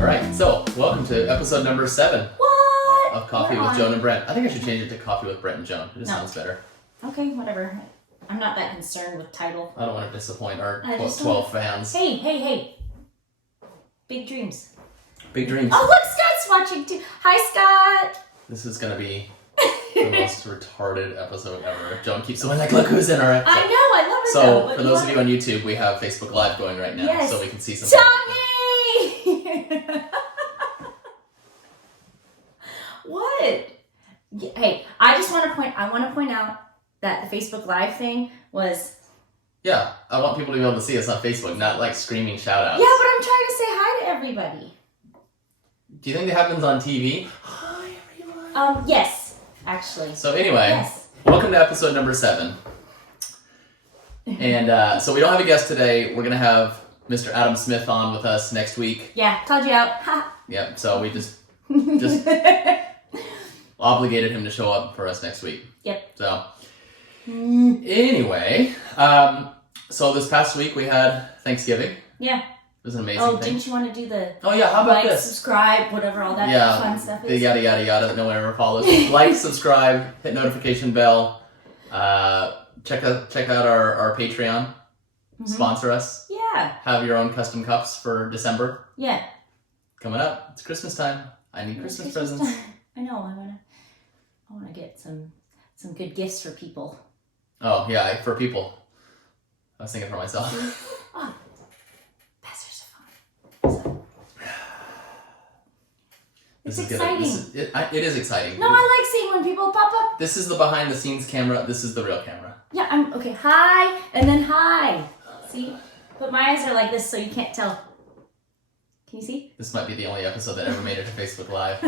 All right, so welcome to episode number 7. What? Of Coffee with Joan and Brent. I think I should change it to Coffee with Brent and Joan. It just sounds better. Okay, whatever. I'm not that concerned with title. I don't want to disappoint our 12 fans. Hey. Big dreams. Big dreams. Oh, look, Scott's watching too. Hi, Scott. This is going to be the most retarded episode ever. Joan keeps going like, look who's in our episode. I know, I love it So, though, for those of you on YouTube, we have Facebook Live going right now, yes. so we can see some. Tommy! What? Hey, I want to point out that the Facebook Live thing was... Yeah, I want people to be able to see us on Facebook, not like screaming shout-outs. Yeah, but I'm trying to say hi to everybody. Do you think that happens on TV? Hi, everyone. Yes, actually. So anyway, yes. Welcome to episode number 7. And so we don't have a guest today. We're going to have Mr. Adam Smith on with us next week. Yeah, called you out. Ha. Yep, so we just obligated him to show up for us next week. Yep. So, anyway, so this past week we had Thanksgiving. Yeah. It was an amazing thing. Didn't you want to do the... Oh yeah, how about like, this? subscribe, whatever, all that fun stuff the is? yada yada yada that no one ever follows. Like, subscribe, hit notification bell, check out our Patreon, sponsor us. Yeah. Have your own custom cups for December. Yeah. Coming up, it's Christmas time. I need Christmas presents. I know, I wanna get some good gifts for people. Oh yeah, for people. I was thinking for myself. Oh. Bastards are fun. So. It's exciting. It is exciting. No, I like seeing when people pop up. This is the behind the scenes camera. This is the real camera. Yeah, I'm okay. Hi, and then hi. See? But my eyes are like this, so you can't tell. Can you see? This might be the only episode that ever made it to Facebook Live.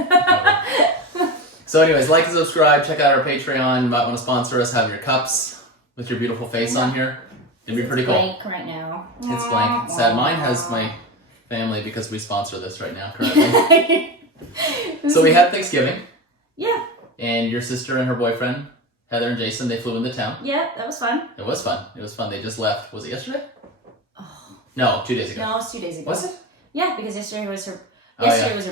So anyways, like and subscribe. Check out our Patreon. You might want to sponsor us. Have your cups with your beautiful face on here. It'd be pretty cool. It's blank right now. It's blank. It's sad. Mine has my family because we sponsor this right now currently. So we had Thanksgiving. Yeah. And your sister and her boyfriend, Heather and Jason, they flew into town. Yeah, that was fun. It was fun. It was fun. They just left. Was it yesterday? Oh. No, 2 days ago. No, it was 2 days ago. Was it? Yeah, because yesterday was her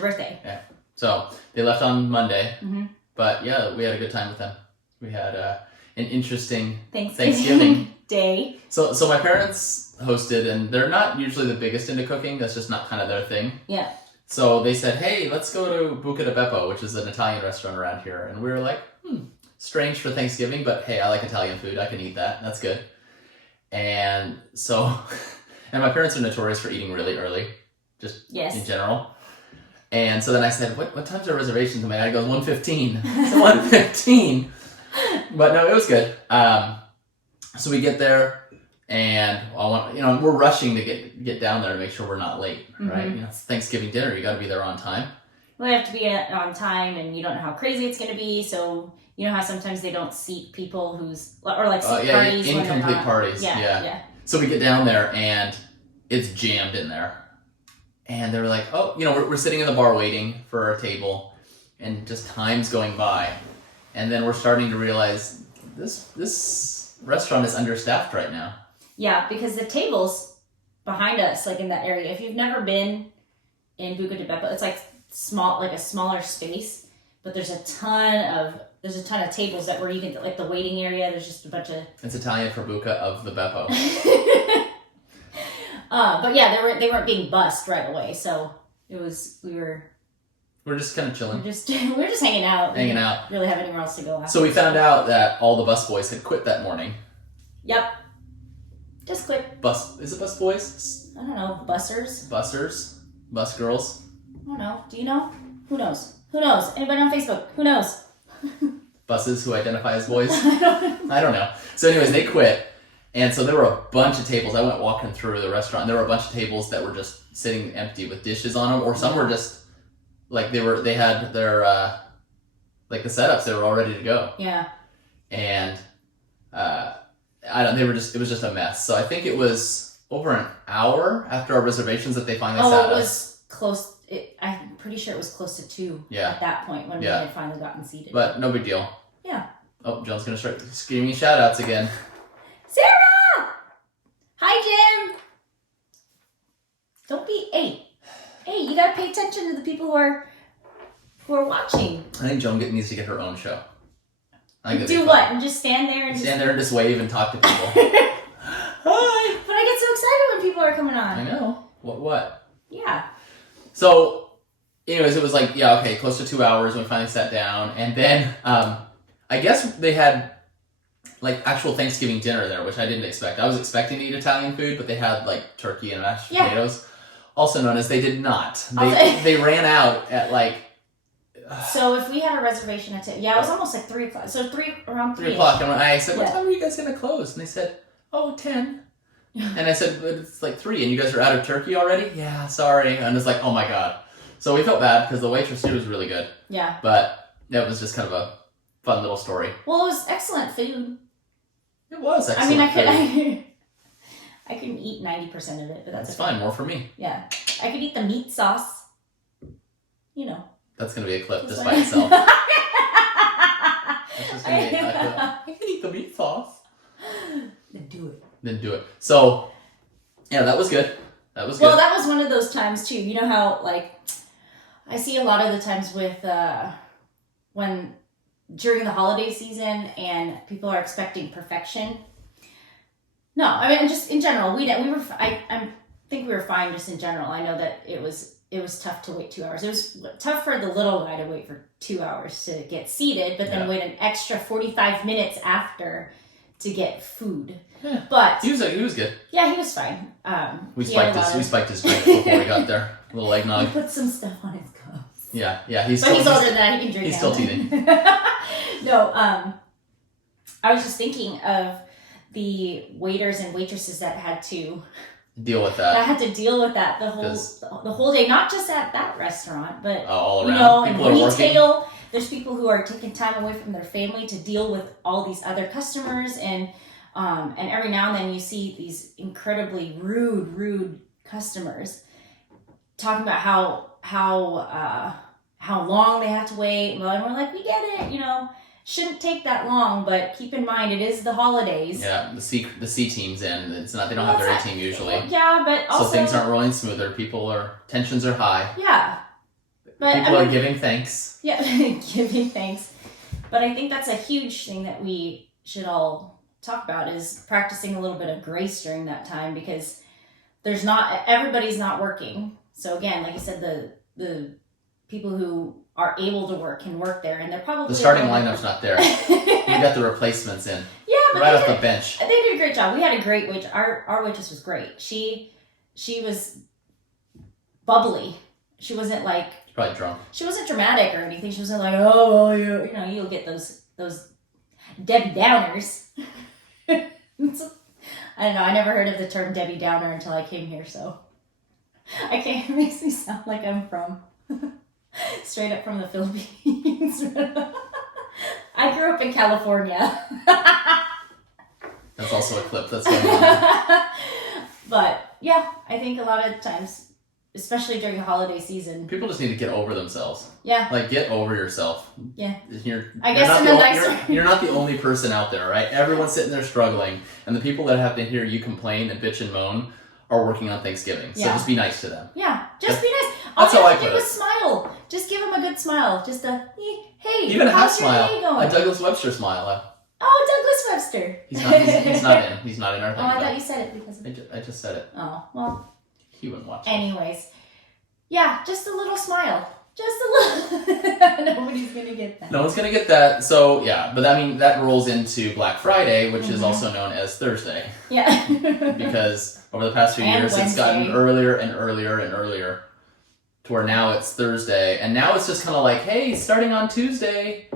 birthday. Yeah. So they left on Monday. Mm-hmm. But yeah, we had a good time with them. We had an interesting Thanksgiving day. So my parents hosted, and they're not usually the biggest into cooking. That's just not kind of their thing. Yeah. So they said, hey, let's go to Buca di Beppo, which is an Italian restaurant around here. And we were like, strange for Thanksgiving, but hey, I like Italian food. I can eat that. That's good. And so, and my parents are notorious for eating really early, just in general. And so then I said, what time's our reservations? And my dad goes, 1:15. So 1:15. But no, it was good. So we get there, and we're rushing to get down there to make sure we're not late, right? You know, it's Thanksgiving dinner. You got to be there on time. Well, you have to be on time, and you don't know how crazy it's going to be. So you know how sometimes they don't seat people parties. Incomplete parties. Yeah. So we get down there, and it's jammed in there. And they were like, we're sitting in the bar waiting for our table, and just time's going by. And then we're starting to realize this restaurant is understaffed right now. Yeah, because the tables behind us, like in that area, if you've never been in Buca di Beppo, it's like a smaller space, but there's a ton of tables that where you can, like the waiting area, there's just a bunch of... It's Italian for Buca of the Beppo. But yeah, they weren't being bussed right away, so we're just kind of chilling. We're just hanging out. Hanging out. Really have anywhere else to go after. So we found out that all the bus boys had quit that morning. Yep. Just quit. Is it bus boys? I don't know. Bussers? Bus girls? I don't know. Do you know? Who knows? Anybody on Facebook? Who knows? Buses who identify as boys? I don't know. So anyways, they quit. And so there were a bunch of tables. I went walking through the restaurant. There were a bunch of tables that were just sitting empty with dishes on them, or some were just like they had their like the setups. They were all ready to go. Yeah. And it was just a mess. So I think it was over an hour after our reservations that they finally sat us. Oh, it was close. I'm pretty sure it was close to 2 at that point when we had finally gotten seated. But no big deal. Yeah. Oh, Joan's gonna start screaming shout outs again. Sarah! Hi, Jim! Don't be... Hey, You gotta pay attention to the people who are watching. I think Joan needs to get her own show. Do what? And just stand there and just wave and talk to people. Hi. But I get so excited when people are coming on. I know. What? Yeah. So, anyways, it was like, yeah, okay, close to 2 hours when we finally sat down. And then, I guess they had, like, actual Thanksgiving dinner there, which I didn't expect. I was expecting to eat Italian food, but they had, like, turkey and mashed potatoes. Also known as they did not. They ran out at, like... So if we had a reservation at it was almost like 3 o'clock. So around 3 o'clock. And I said, what time are you guys going to close? And they said, 10. And I said, but it's like 3, and you guys are out of turkey already? Yeah, sorry. And it's like, oh my God. So we felt bad because the waitress too was really good. Yeah. But that was just kind of a fun little story. Well, it was excellent food. It was excellent food. I couldn't eat 90% of it, but that's fine. More for me. Yeah. I could eat the meat sauce. You know. That's going to be a clip just by itself. That's just going to be a clip. I can eat the meat sauce. Then do it. So, yeah, that was good. Well, that was one of those times, too. You know how, like, I see a lot of the times with, when, during the holiday season and people are expecting perfection. No, I mean, just in general, I think we were fine just in general. I know that it was tough to wait 2 hours. It was tough for the little guy to wait for 2 hours to get seated, but then wait an extra 45 minutes after to get food. Yeah. But he was good. Yeah, he was fine. We spiked his drink before we got there. A little eggnog. He put some stuff on his cups. Yeah. He's older than that. He can drink. He's still teething. No, I was just thinking of the waiters and waitresses that had to deal with that. I had to deal with that the whole day, not just at that restaurant, but all around. You know, people in are retail. Working. There's people who are taking time away from their family to deal with all these other customers, and every now and then you see these incredibly rude customers talking about how long they have to wait. Well, and we're like, we get it, you know. Shouldn't take that long, but keep in mind it is the holidays. Yeah, the C team's in. It's not. They don't have their A team usually. Yeah, but also so things aren't rolling smoother. Tensions are high. Yeah, but people are giving thanks. Yeah, giving thanks. But I think that's a huge thing that we should all talk about is practicing a little bit of grace during that time, because everybody's not working. So again, like I said, the people who are able to work can work there, and they're probably the starting lineup's not there. You got the replacements in. Yeah, but right off the bench. They did a great job. We had a great waitress. Our waitress was great. She was bubbly. She wasn't like she's probably drunk. She wasn't dramatic or anything. She wasn't like, oh well, you know, you'll get those Debbie Downers. I don't know. I never heard of the term Debbie Downer until I came here, so it makes me sound like I'm from straight up from the Philippines. I grew up in California. That's also a clip that's going on. But yeah, I think a lot of times, especially during the holiday season, people just need to get over themselves. Yeah. Like, get over yourself. Yeah. You're not the only person out there, right? Everyone's sitting there struggling, and the people that have to hear you complain and bitch and moan are working on Thanksgiving. So just be nice to them. Yeah, just be nice. That's all how you I have to put do it. is smile. Just give them a good smile. Just hey, even a half how's smile. your day going? A Douglas Webster smile. Oh, Douglas Webster. He's not in. He's not in our thing. Oh, I thought you said it because I just said it. Oh, well. He wouldn't watch it. Anyways. Yeah, just a little smile. Just a little. Nobody's going to get that. No one's going to get that. So, yeah. But, I mean, that rolls into Black Friday, which is also known as Thursday. Yeah. Because over the past few years, Wednesday. it's gotten earlier and earlier and earlier to where now it's Thursday. And now it's just kind of like, hey, starting on Tuesday,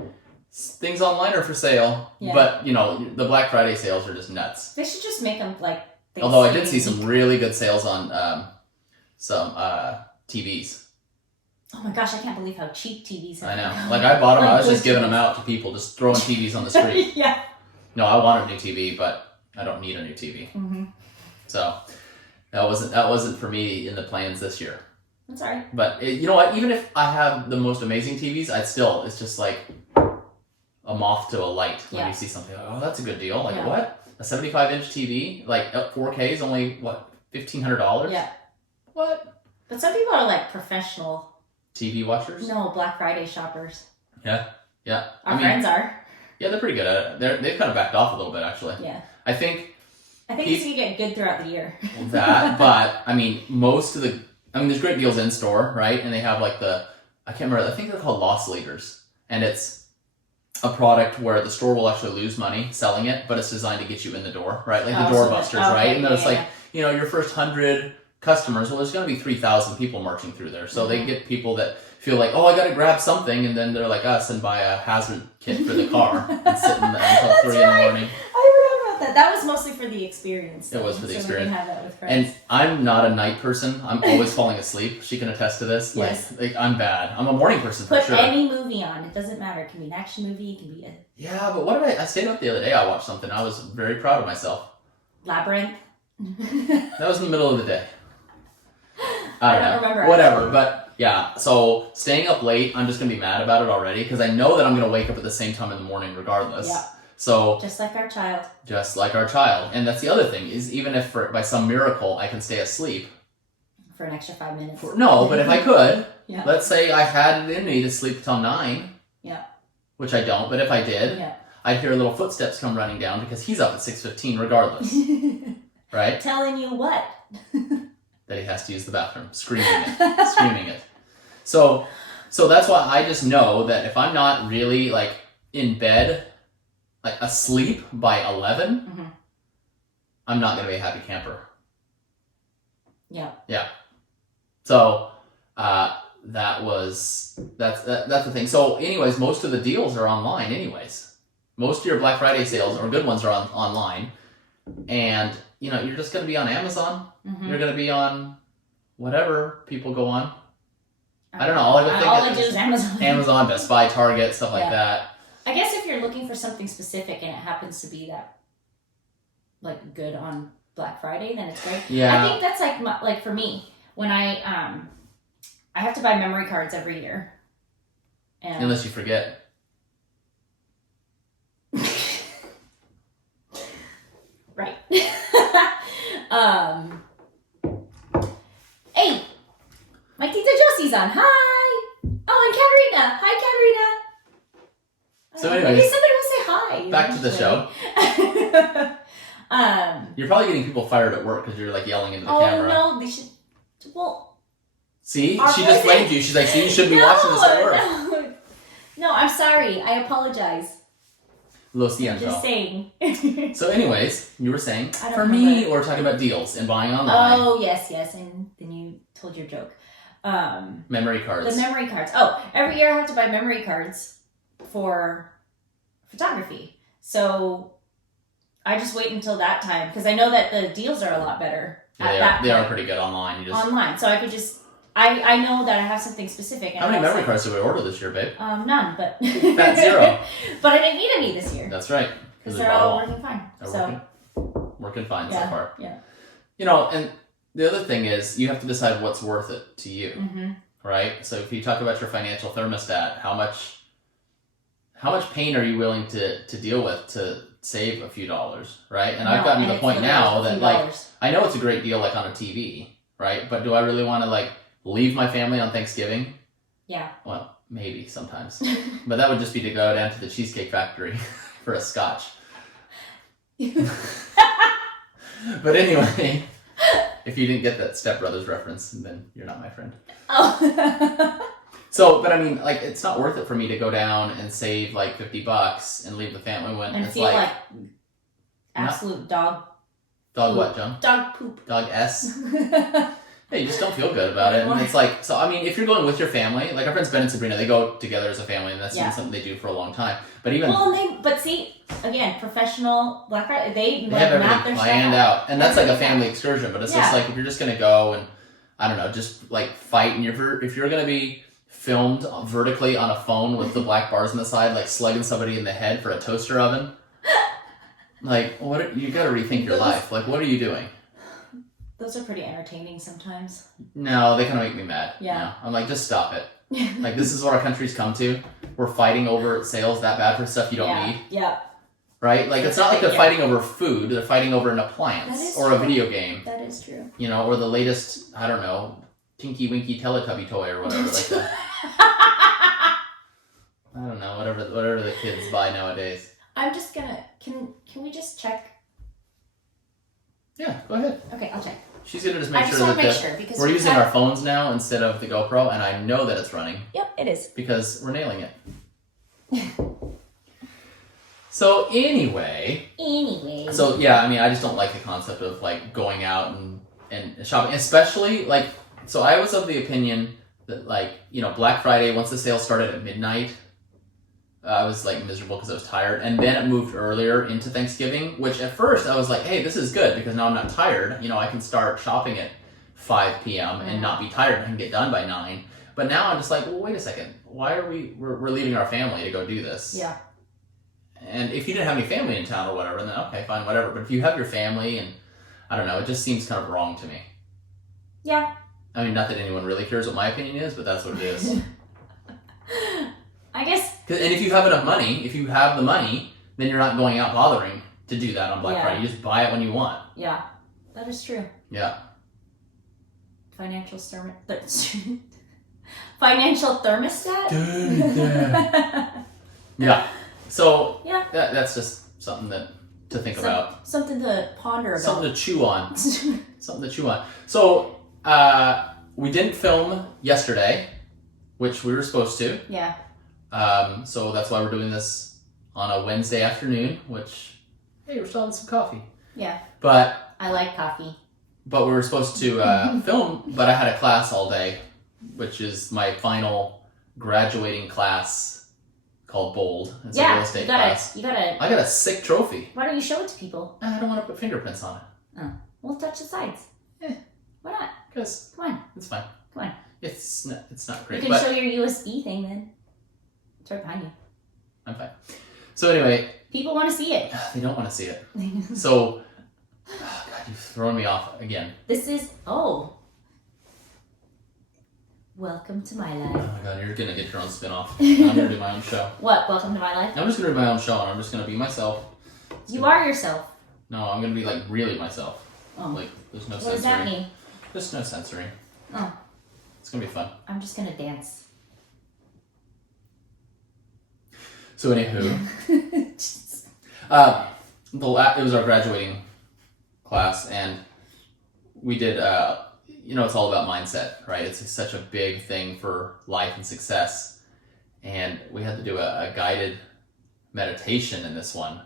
things online are for sale. Yeah. But, you know, the Black Friday sales are just nuts. They should just make them like... Although I did see some really good sales on some TVs. Oh my gosh, I can't believe how cheap TVs are. I know. Like, I bought them, I was just giving them out to people, just throwing TVs on the street. Yeah. No, I want a new TV, but I don't need a new TV. Mm-hmm. So, that wasn't for me in the plans this year. That's all right. But, you know what, even if I have the most amazing TVs, it's just like a moth to a light when you see something. Like, oh, that's a good deal. Like, what? A 75-inch TV? Like, 4K is only, what, $1,500? Yeah. What? But some people are like professional TV watchers. No, Black Friday shoppers. Yeah. Our friends are. Yeah, they're pretty good at it. They've kind of backed off a little bit, actually. Yeah. I think it's gonna get good throughout the year. That, but I mean, there's great deals in store, right? And they have like I can't remember. I think they're called loss leaders, and it's a product where the store will actually lose money selling it, but it's designed to get you in the door, right? Like the doorbusters, right? And then it's your first 100 customers. Well, there's going to be 3,000 people marching through there, so they get people that feel like, oh, I got to grab something, and then they're like us and buy a hazard kit for the car and sit in there until 3 in the morning. I remember that. That was mostly for the experience. It was for the experience. We can have that with friends. And I'm not a night person. I'm always falling asleep. She can attest to this. Yes. Like I'm bad. I'm a morning person for Put sure. any movie on. It doesn't matter. It can be an action movie. It can be a Yeah, but what did I stayed up the other day. I watched something. I was very proud of myself. Labyrinth. That was in the middle of the day. I don't remember. Whatever, but yeah. So staying up late, I'm just gonna be mad about it already because I know that I'm gonna wake up at the same time in the morning regardless. Yeah. So just like our child. Just like our child, and that's the other thing is even if by some miracle I can stay asleep for an extra 5 minutes. But if I could, yeah. Let's say I had it in me to sleep till 9. Yeah. Which I don't, but if I did, I'd hear little footsteps come running down because he's up at 6:15 regardless. Right? Telling you what? That he has to use the bathroom. Screaming it. So that's why I just know that if I'm not really like in bed, like asleep by 11, I'm not going to be a happy camper. Yeah. Yeah. So that's the thing. So anyways, most of the deals are online anyways. Most of your Black Friday sales or good ones are online. And you're just going to be on Amazon. You're going to be on whatever people go on. I don't know. All I do is Amazon. Amazon, Best Buy, Target, stuff like that. I guess if you're looking for something specific and it happens to be that like good on Black Friday, then it's great. Yeah. I think that's like for me when I have to buy memory cards every year. And unless you forget. Right. Hey, my Tita Josie's on. Hi. Oh, and Katerina. Hi, Katerina. So anyways, maybe somebody will say hi. Back to the show. You're probably getting people fired at work because you're like yelling into the camera. Oh no, they should. Well. See, she just blamed you. She's like, "See, you shouldn't be watching this at work." No, I'm sorry. I apologize. Lo siento. Just saying. So anyways, you were saying, for remember. me, we're talking about deals and buying online. Oh, yes, and then you told your joke. Memory cards. The memory cards. Oh, every year I have to buy memory cards for photography. So I just wait until that time because I know that the deals are a lot better They are pretty good online. Online. So I could just... I know that I have something specific. How many memory cards did we order this year, babe? None, but... That's 0. But I didn't need any this year. That's right. Because they're all working fine. Working fine so far. Yeah. And the other thing is you have to decide what's worth it to you, right? So if you talk about your financial thermostat, how much pain are you willing to deal with to save a few dollars, right? And I've gotten to the point now that I know it's a great deal like on a TV, right? But do I really want to leave my family on Thanksgiving? Yeah. Well, maybe sometimes. But that would just be to go down to the Cheesecake Factory for a scotch. But anyway, if you didn't get that Step Brothers reference, then you're not my friend. Oh. So, but I mean, it's not worth it for me to go down and save $50 and leave the family when and it's feel like absolute dog. Dog poop. what, John? Dog poop. Dog S. Yeah, you just don't feel good about it. And it's so I mean, if you're going with your family, like our friends Ben and Sabrina, they go together as a family, and that's been something they do for a long time. But even but see, again, professional Black Friday, they have map everything their planned out, and that's like a family excursion. But it's just if you're just gonna go and I don't know, just fight, and if you're gonna be filmed vertically on a phone with the black bars on the side, slugging somebody in the head for a toaster oven, what you gotta rethink your life. What are you doing? Those are pretty entertaining sometimes. No, they kind of make me mad. Yeah. I'm like, just stop it. This is what our country's come to. We're fighting over sales that bad for stuff you don't need. Yeah. Right? It's not like they're fighting over food. They're fighting over an appliance or a video game. That is true. Or the latest, I don't know, Tinky Winky Teletubby toy or whatever. Like that. I don't know, whatever the kids buy nowadays. I'm just gonna. Can we just check? Yeah, go ahead. Okay, I'll check. She's gonna just make I just sure want that to make sure because we're using our phones now instead of the GoPro, and I know that it's running. Yep, it is. Because we're nailing it. So anyway. So yeah, I mean, I just don't like the concept of like going out and shopping, especially like. So I was of the opinion that like Black Friday, once the sale started at midnight, I was like miserable because I was tired, and then it moved earlier into Thanksgiving, which at first I was like, hey, this is good because now I'm not tired. I can start shopping at 5 p.m. and not be tired and I can get done by 9. But now I'm just like, well, wait a second. Why are we're leaving our family to go do this? Yeah. And if you didn't have any family in town or whatever, then okay, fine, whatever. But if you have your family and, I don't know, it just seems kind of wrong to me. Yeah. I mean, not that anyone really cares what my opinion is, but that's what it is. I guess. And if you have enough money, if you have the money, then you're not going out bothering to do that on Black Friday. You just buy it when you want. Yeah, that is true. Yeah. Financial thermostat? Yeah. So yeah, that's just something to think about. Something to ponder about. Something to chew on. Something to chew on. So we didn't film yesterday, which we were supposed to. Yeah. So that's why we're doing this on a Wednesday afternoon, which, hey, we're still having some coffee. Yeah. But I like coffee. But we were supposed to film, but I had a class all day, which is my final graduating class called Bold. It's a real estate class. I got a sick trophy. Why don't you show it to people? I don't want to put fingerprints on it. Oh. We'll touch the sides. Why not? Because come on. It's fine. Come on. It's not great. You can show your USB thing then. It's right behind you. I'm fine. So anyway. People want to see it. They don't want to see it. So, oh God, you've thrown me off again. This is, welcome to my life. Oh my God, you're going to get your own spin-off. I'm going to do my own show. What, welcome to my life? I'm just going to do my own show and I'm just going to be myself. You are yourself. No, I'm going to be like really myself. Oh. Like, there's no censoring. What does that mean? There's no censoring. Oh. It's going to be fun. I'm just going to dance. So anywho, it was our graduating class, and we did. It's all about mindset, right? It's such a big thing for life and success, and we had to do a guided meditation in this one,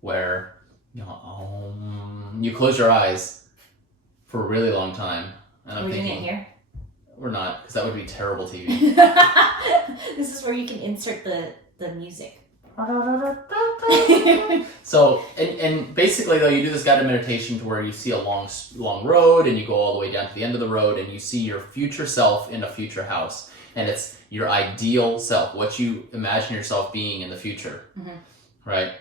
where you close your eyes for a really long time, and I'm thinking, doing it here? We're not, because that would be terrible TV. This is where you can insert the music. So, and basically though, you do this guided meditation to where you see a long road and you go all the way down to the end of the road and you see your future self in a future house. And it's your ideal self, what you imagine yourself being in the future, right?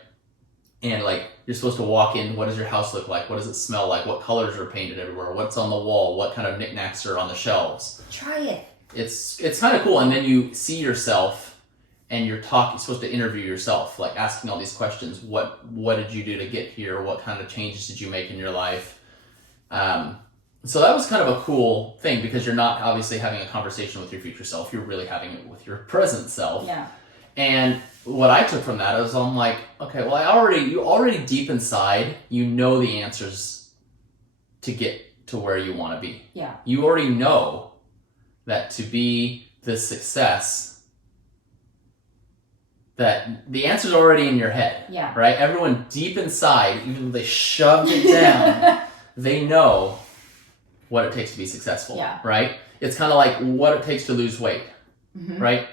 And like, you're supposed to walk in, what does your house look like? What does it smell like? What colors are painted everywhere? What's on the wall? What kind of knickknacks are on the shelves? Try it. It's kind of cool. And then you see yourself and you're supposed to interview yourself, like asking all these questions. What did you do to get here? What kind of changes did you make in your life? So that was kind of a cool thing because you're not obviously having a conversation with your future self. You're really having it with your present self. Yeah. And what I took from that is I'm like, okay, well, you already deep inside, you know the answers to get to where you want to be. Yeah. You already know that to be this success, that the answer's already in your head. Yeah. Right? Everyone deep inside, even though they shoved it down, they know what it takes to be successful. Yeah. Right? It's kind of like what it takes to lose weight. Right?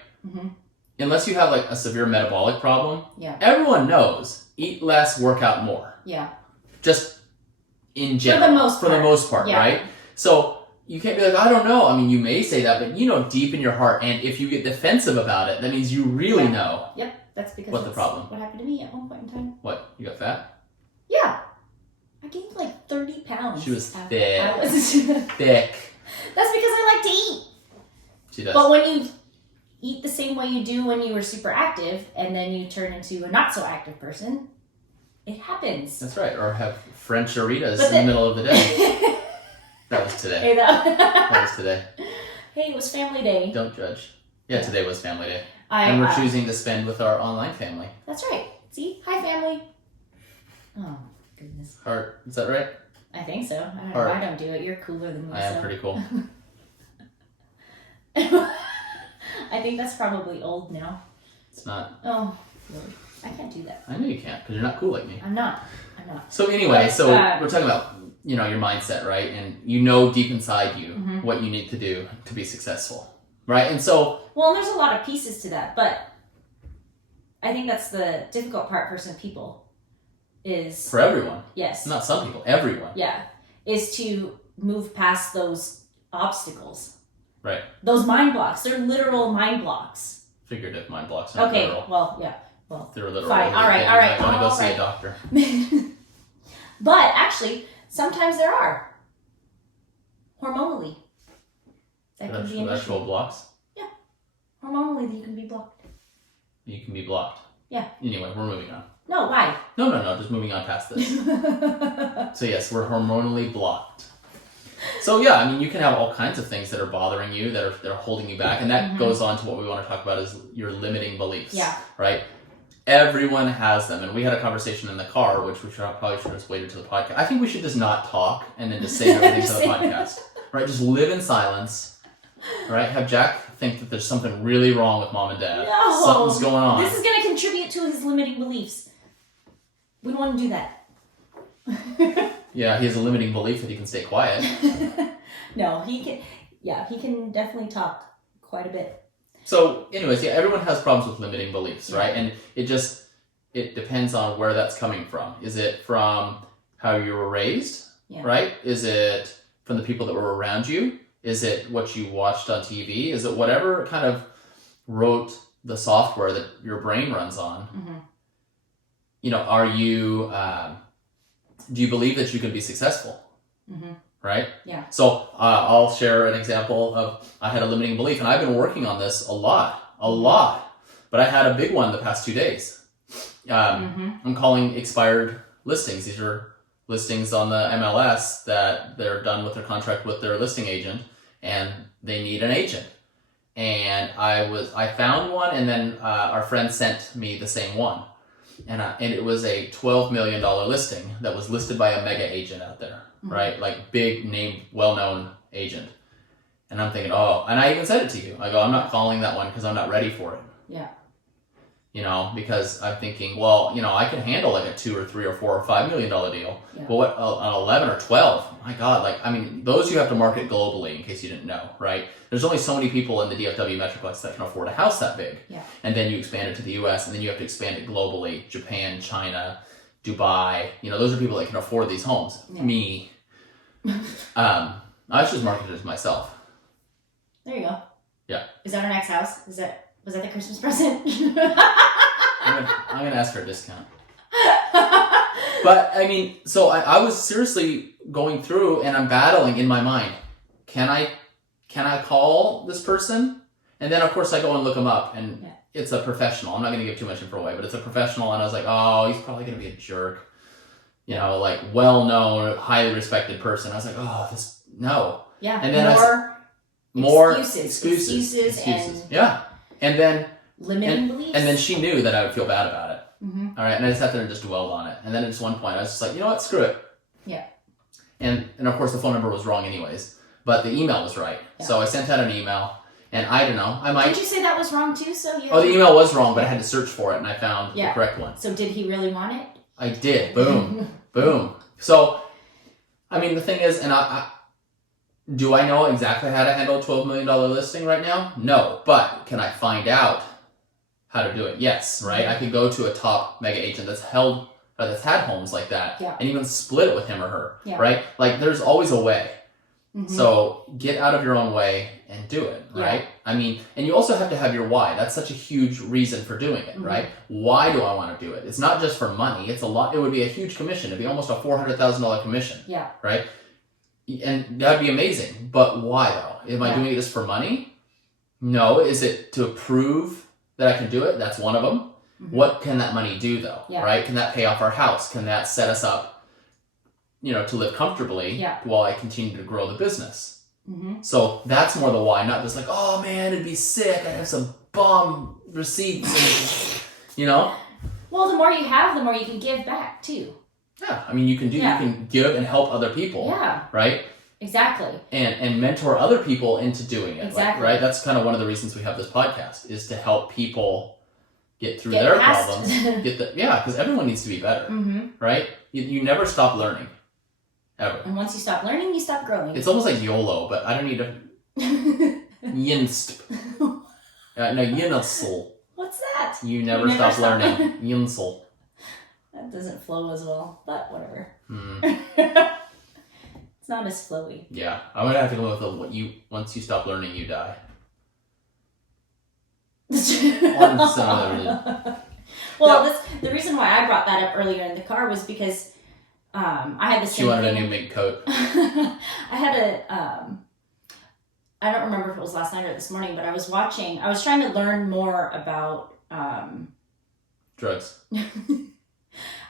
Unless you have like a severe metabolic problem, everyone knows eat less, work out more. Yeah. Just in general. For the most part, right? So you can't be like, I don't know. I mean, you may say that, but you know deep in your heart, and if you get defensive about it, that means you really know. Yep, that's because what the problem. What happened to me at one point in time. What? You got fat? Yeah. I gained like 30 pounds. She was thick. I was thick. That's because I like to eat. She does. But when you eat the same way you do when you were super active, and then you turn into a not so active person, it happens. That's right. Or have French Doritos in the middle of the day. That was today. That was today. Hey, it was family day. Don't judge. Yeah, today was family day. And we're choosing to spend with our online family. That's right. See? Hi, family. Oh, goodness. Heart. Is that right? I think so. I don't know why I don't do it. You're cooler than me. I am pretty cool. I think that's probably old now. It's not. Oh, really? I can't do that. I know you can't because you're not cool like me. I'm not. So anyway, we're talking about, your mindset, right? And deep inside you what you need to do to be successful, right? And so... Well, and there's a lot of pieces to that, but I think that's the difficult part for some people is... For everyone. Yes. Not some people, everyone. Yeah. Is to move past those obstacles. Right. Those mind blocks. They're literal mind blocks. Figurative mind blocks. Not okay, literal. well, yeah. Well, they're literal. Fine. All right. I want to go see a doctor. But actually, sometimes there are. Hormonally. That can be an actual issue. blocks? Yeah. Hormonally, you can be blocked. You can be blocked. Yeah. Anyway, we're moving on. No, why? No, just moving on past this. So yes, we're hormonally blocked. So yeah, you can have all kinds of things that are bothering you, that are holding you back, and that goes on to what we want to talk about is your limiting beliefs. Yeah. Right? Everyone has them, and we had a conversation in the car, which we probably should have waited to the podcast. I think we should just not talk and then just say everything to the podcast. Right? Just live in silence. Right? Have Jack think that there's something really wrong with mom and dad. No. Something's going on. This is going to contribute to his limiting beliefs. We don't want to do that. Yeah, he has a limiting belief that he can stay quiet. No, he can. Yeah, he can definitely talk quite a bit. So, anyways, yeah, everyone has problems with limiting beliefs, right? And it depends on where that's coming from. Is it from how you were raised, right? Is it from the people that were around you? Is it what you watched on TV? Is it whatever kind of wrote the software that your brain runs on? Mm-hmm. Are you, do you believe that you can be successful? Mm-hmm. Right? Yeah. So I'll share an example of, I had a limiting belief, and I've been working on this a lot, but I had a big one the past 2 days. I'm calling expired listings. These are listings on the MLS that they're done with their contract with their listing agent, and they need an agent. And I found one, and then our friend sent me the same one. And it was a $12 million listing that was listed by a mega agent out there, right? Like big name, well-known agent. And I'm thinking, and I even said it to you. I go, I'm not calling that one because I'm not ready for it. Yeah. Because I'm thinking, well, I can handle like a $2 or $3 or $4 or $5 million deal. Yeah. But what, an 11 or 12? My God, those you have to market globally in case you didn't know, right? There's only so many people in the DFW Metroplex that can afford a house that big. Yeah. And then you expand it to the US, and then you have to expand it globally. Japan, China, Dubai, those are people that can afford these homes. Yeah. Me. I was just marketed as myself. There you go. Yeah. Is that our next house? Was that the Christmas present? I'm gonna ask for a discount. But so I was seriously going through, and I'm battling in my mind. Can I call this person? And then of course I go and look him up, and it's a professional. I'm not gonna give too much info away, but it's a professional, and I was like, oh, he's probably gonna be a jerk. Well-known, highly respected person. I was like, no. Yeah. And then more excuses. And yeah. And then limiting beliefs. And then she knew that I would feel bad about it. Mm-hmm. All right, and I sat there and just dwelled on it. And then at just one point, I was just like, you know what? Screw it. Yeah. And of course, the phone number was wrong anyways, but the email was right. Yeah. So I sent out an email, and I don't know. Did you say that was wrong too? The email was wrong, but I had to search for it, and I found the correct one. So did he really want it? I did. Boom. Boom. So, the thing is, and do I know exactly how to handle a $12 million listing right now? No. But can I find out how to do it? Yes, right? I could go to a top mega agent that's had homes like that and even split it with him or her, right? There's always a way. Mm-hmm. So get out of your own way and do it, right? And you also have to have your why. That's such a huge reason for doing it, right? Why do I want to do it? It's not just for money. It's a lot. It would be a huge commission. It'd be almost a $400,000 commission, right? And that'd be amazing. But why though? Am I doing it just for money? No. Is it to prove that I can do it? That's one of them. Mm-hmm. What can that money do though, right? Can that pay off our house? Can that set us up, to live comfortably while I continue to grow the business, Mm-hmm. So that's more the why, not just like, oh man, it'd be sick. I'd have some bomb receipts, and, Well, the more you have, the more you can give back too. Yeah, I mean, you can give and help other people. Yeah. Right? Exactly. And mentor other people into doing it. Exactly. Right? That's kind of one of the reasons we have this podcast, is to help people get through their problems. Because everyone needs to be better. Mm-hmm. Right? You never stop learning. Ever. And once you stop learning, you stop growing. It's almost like YOLO, but I don't need to... Yinst. No, yinsel. What's that? You never stop learning. Yinsel. That doesn't flow as well, but whatever. Mm. It's not as flowy. Yeah, I'm gonna have to go with once you stop learning, you die. Well, the reason why I brought that up earlier in the car was because I had the same. She wanted a new mink coat. I had I don't remember if it was last night or this morning, but I was trying to learn more about drugs.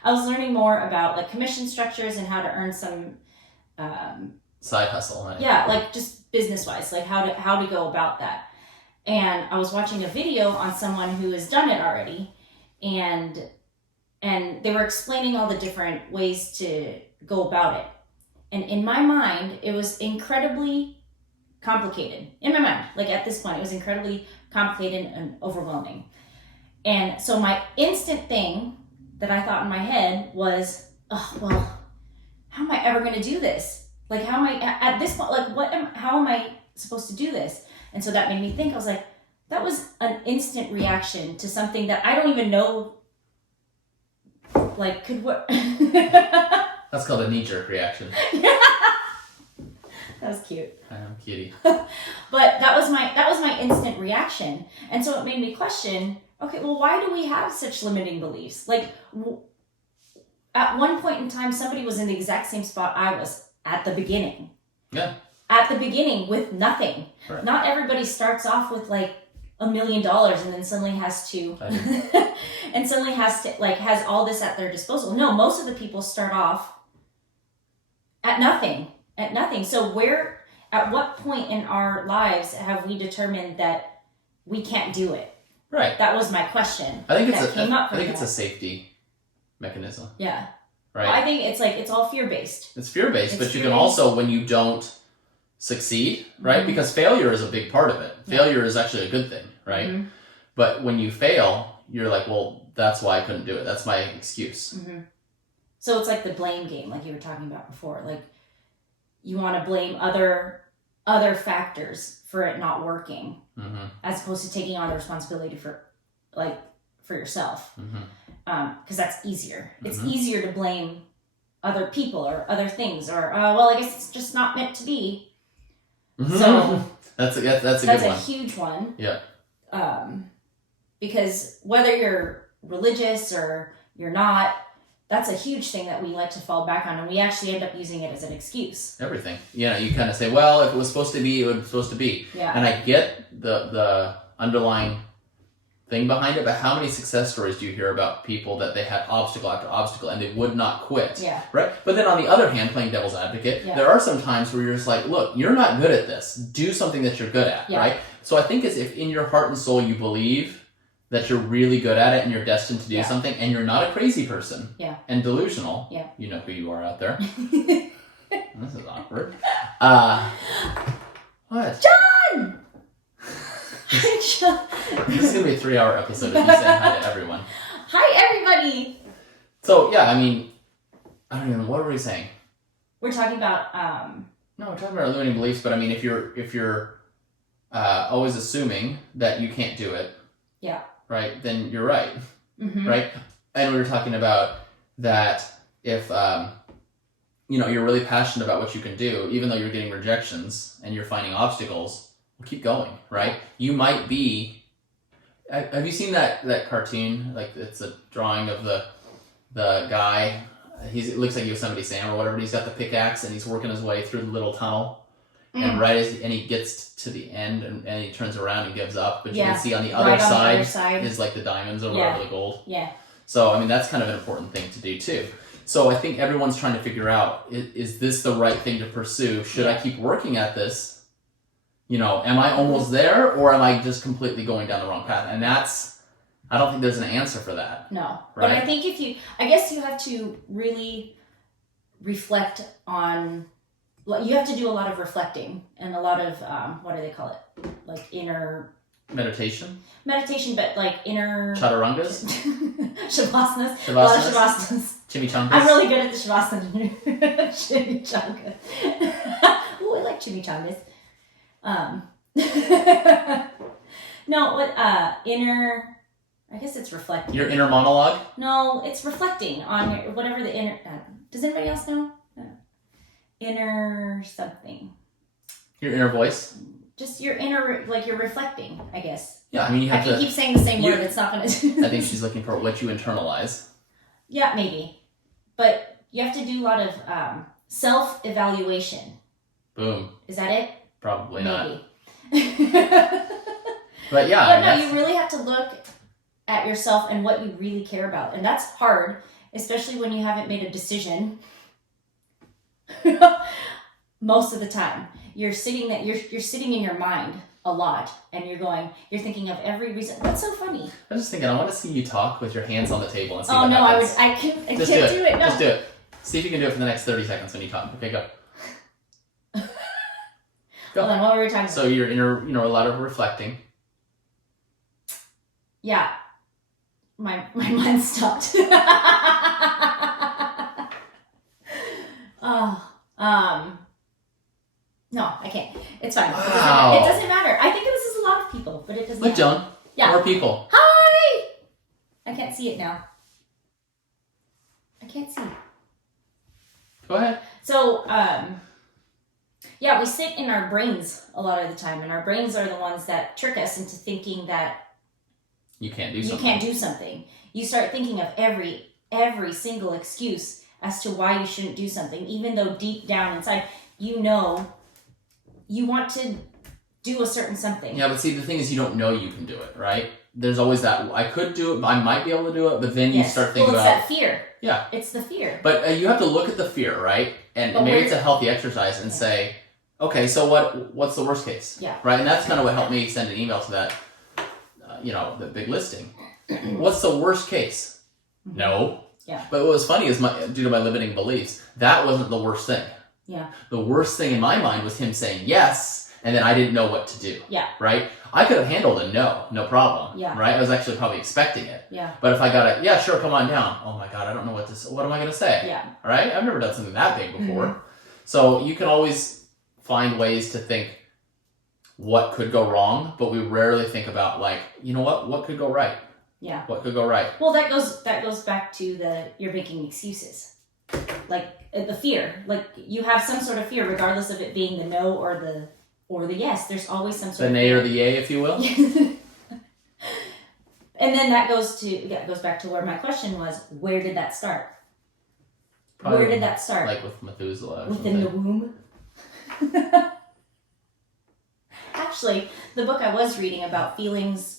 I was learning more about like commission structures and how to earn some side hustle. Right? Yeah, like just business wise, like how to go about that. And I was watching a video on someone who has done it already, and they were explaining all the different ways to go about it. And in my mind, it was incredibly complicated. In my mind, like at this point, it was incredibly complicated and overwhelming. And so my instant thing that I thought in my head was, oh, well, how am I ever going to do this? Like, how am I at this point? Like, how am I supposed to do this? And so that made me think. I was like, that was an instant reaction to something that I don't even know. Like, could work. That's called a knee-jerk reaction. That was cute. I am cutie. But that was my instant reaction, and so it made me question. Okay, well, why do we have such limiting beliefs? Like, at one point in time, somebody was in the exact same spot I was at the beginning. Yeah. At the beginning with nothing. Right. Not everybody starts off with like $1 million and then suddenly has to, like has all this at their disposal. No, most of the people start off at nothing. So at what point in our lives have we determined that we can't do it? Right. That was my question. I think it's a safety mechanism. Yeah. Right. Well, I think it's all fear-based. It's fear-based, but you can also, when you don't succeed, right? Mm-hmm. Because failure is a big part of it. Failure is actually a good thing, right? Mm-hmm. But when you fail, you're like, well, that's why I couldn't do it. That's my excuse. Mm-hmm. So it's like the blame game, like you were talking about before. Like, you want to blame other factors for it not working, mm-hmm. as opposed to taking on the responsibility for yourself. Mm-hmm. Because that's easier. Mm-hmm. It's easier to blame other people or other things, or well, I guess it's just not meant to be. Mm-hmm. So that's a good one. That's a huge one. Yeah. Because whether you're religious or you're not, that's a huge thing that we like to fall back on, and we actually end up using it as an excuse. Everything. You kind of say, well, if it was supposed to be, it was supposed to be. Yeah. And I get the underlying thing behind it, but how many success stories do you hear about people that they had obstacle after obstacle and they would not quit? Yeah. Right? But then on the other hand, playing devil's advocate, there are some times where you're just like, look, you're not good at this. Do something that you're good at, right? So I think it's if in your heart and soul you believe that you're really good at it and you're destined to do something, and you're not a crazy person and delusional. Yeah. You know who you are out there. This is awkward. What? John! This is going to be a 3-hour episode of you saying hi to everyone. Hi, everybody! So, yeah, I mean, I don't even know, what were we saying? We're talking about... No, we're talking about limiting beliefs, but I mean, if you're always assuming that you can't do it, right, then you're right, right? And we were talking about that if, you're really passionate about what you can do, even though you're getting rejections and you're finding obstacles, well, keep going, right? You might be... Have you seen that cartoon? Like, it's a drawing of the guy. It looks like Yosemite Sam or whatever, but he's got the pickaxe and he's working his way through the little tunnel. And and he gets to the end and he turns around and gives up, but you can see on the other side is like the diamonds or whatever, the gold. Yeah. So, I mean, that's kind of an important thing to do too. So I think everyone's trying to figure out, is this the right thing to pursue? Should I keep working at this am I almost there, or am I just completely going down the wrong path? And I don't think there's an answer for that. No. Right? But I think I guess you have to really reflect on, you have to do a lot of reflecting and a lot of, what do they call it? Like inner... Meditation, but like inner... Chaturangas? Shavasana. A lot of shavasnas. Chimichangas? I'm really good at the shavasana. Chimichanga. Ooh, I like chimichangas. No, what, inner... I guess it's reflecting. Your inner monologue? No, it's reflecting on whatever the inner... does anybody else know? Inner something. Your inner voice? Just your inner, like you're reflecting, I guess. Yeah, I mean, you have to... I can keep saying the same word, it's not going to... I think she's looking for what you internalize. Yeah, maybe. But you have to do a lot of self-evaluation. Boom. Is that it? Probably not. Maybe. But yeah. But no, you really have to look at yourself and what you really care about. And that's hard, especially when you haven't made a decision. Most of the time. You're sitting in your mind a lot, and you're thinking of every reason. What's so funny? I was just thinking, I want to see you talk with your hands on the table and see what what happens. I can't do it. No. Just do it. See if you can do it for the next 30 seconds when you talk. Okay, go. Go. Hold on, what were we talking about? So you're inner, a lot of reflecting. Yeah. My mind stopped. No, I can't. It's fine. Wow. It doesn't matter. I think this is a lot of people, but it doesn't Look, matter. Joan. Yeah. More people. Hi! I can't see it now. I can't see. Go ahead. So, yeah, we sit in our brains a lot of the time, and our brains are the ones that trick us into thinking that you can't do something. You start thinking of every single excuse as to why you shouldn't do something, even though deep down inside, you want to do a certain something. Yeah, but see, the thing is, you don't know you can do it, right? There's always that, I could do it, I might be able to do it, but then you start thinking it's about... that fear. Yeah. It's the fear. But you have to look at the fear, right? And maybe it's a healthy exercise and say, okay, so what's the worst case? Yeah. Right? And that's kind of what helped me send an email to that, the big listing. What's the worst case? Mm-hmm. No. Yeah. But what was funny is, due to my limiting beliefs, that wasn't the worst thing. Yeah. The worst thing in my mind was him saying yes, and then I didn't know what to do. Yeah. Right? I could have handled a no problem. Yeah. Right? I was actually probably expecting it. Yeah. But if I got a, yeah, sure, come on down. Oh my God, I don't know what am I going to say? Yeah. Right? I've never done something that big before. Mm-hmm. So you can always find ways to think what could go wrong, but we rarely think about what could go right? Yeah. What could go right? Well, that goes back to you're making excuses. Like the fear. Like you have some sort of fear regardless of it being the no or the yes. There's always some sort of the nay or the yay, if you will. And then that goes back to where my question was, where did that start? Probably where did that start? Like with Methuselah. Within the womb. Actually, the book I was reading about feelings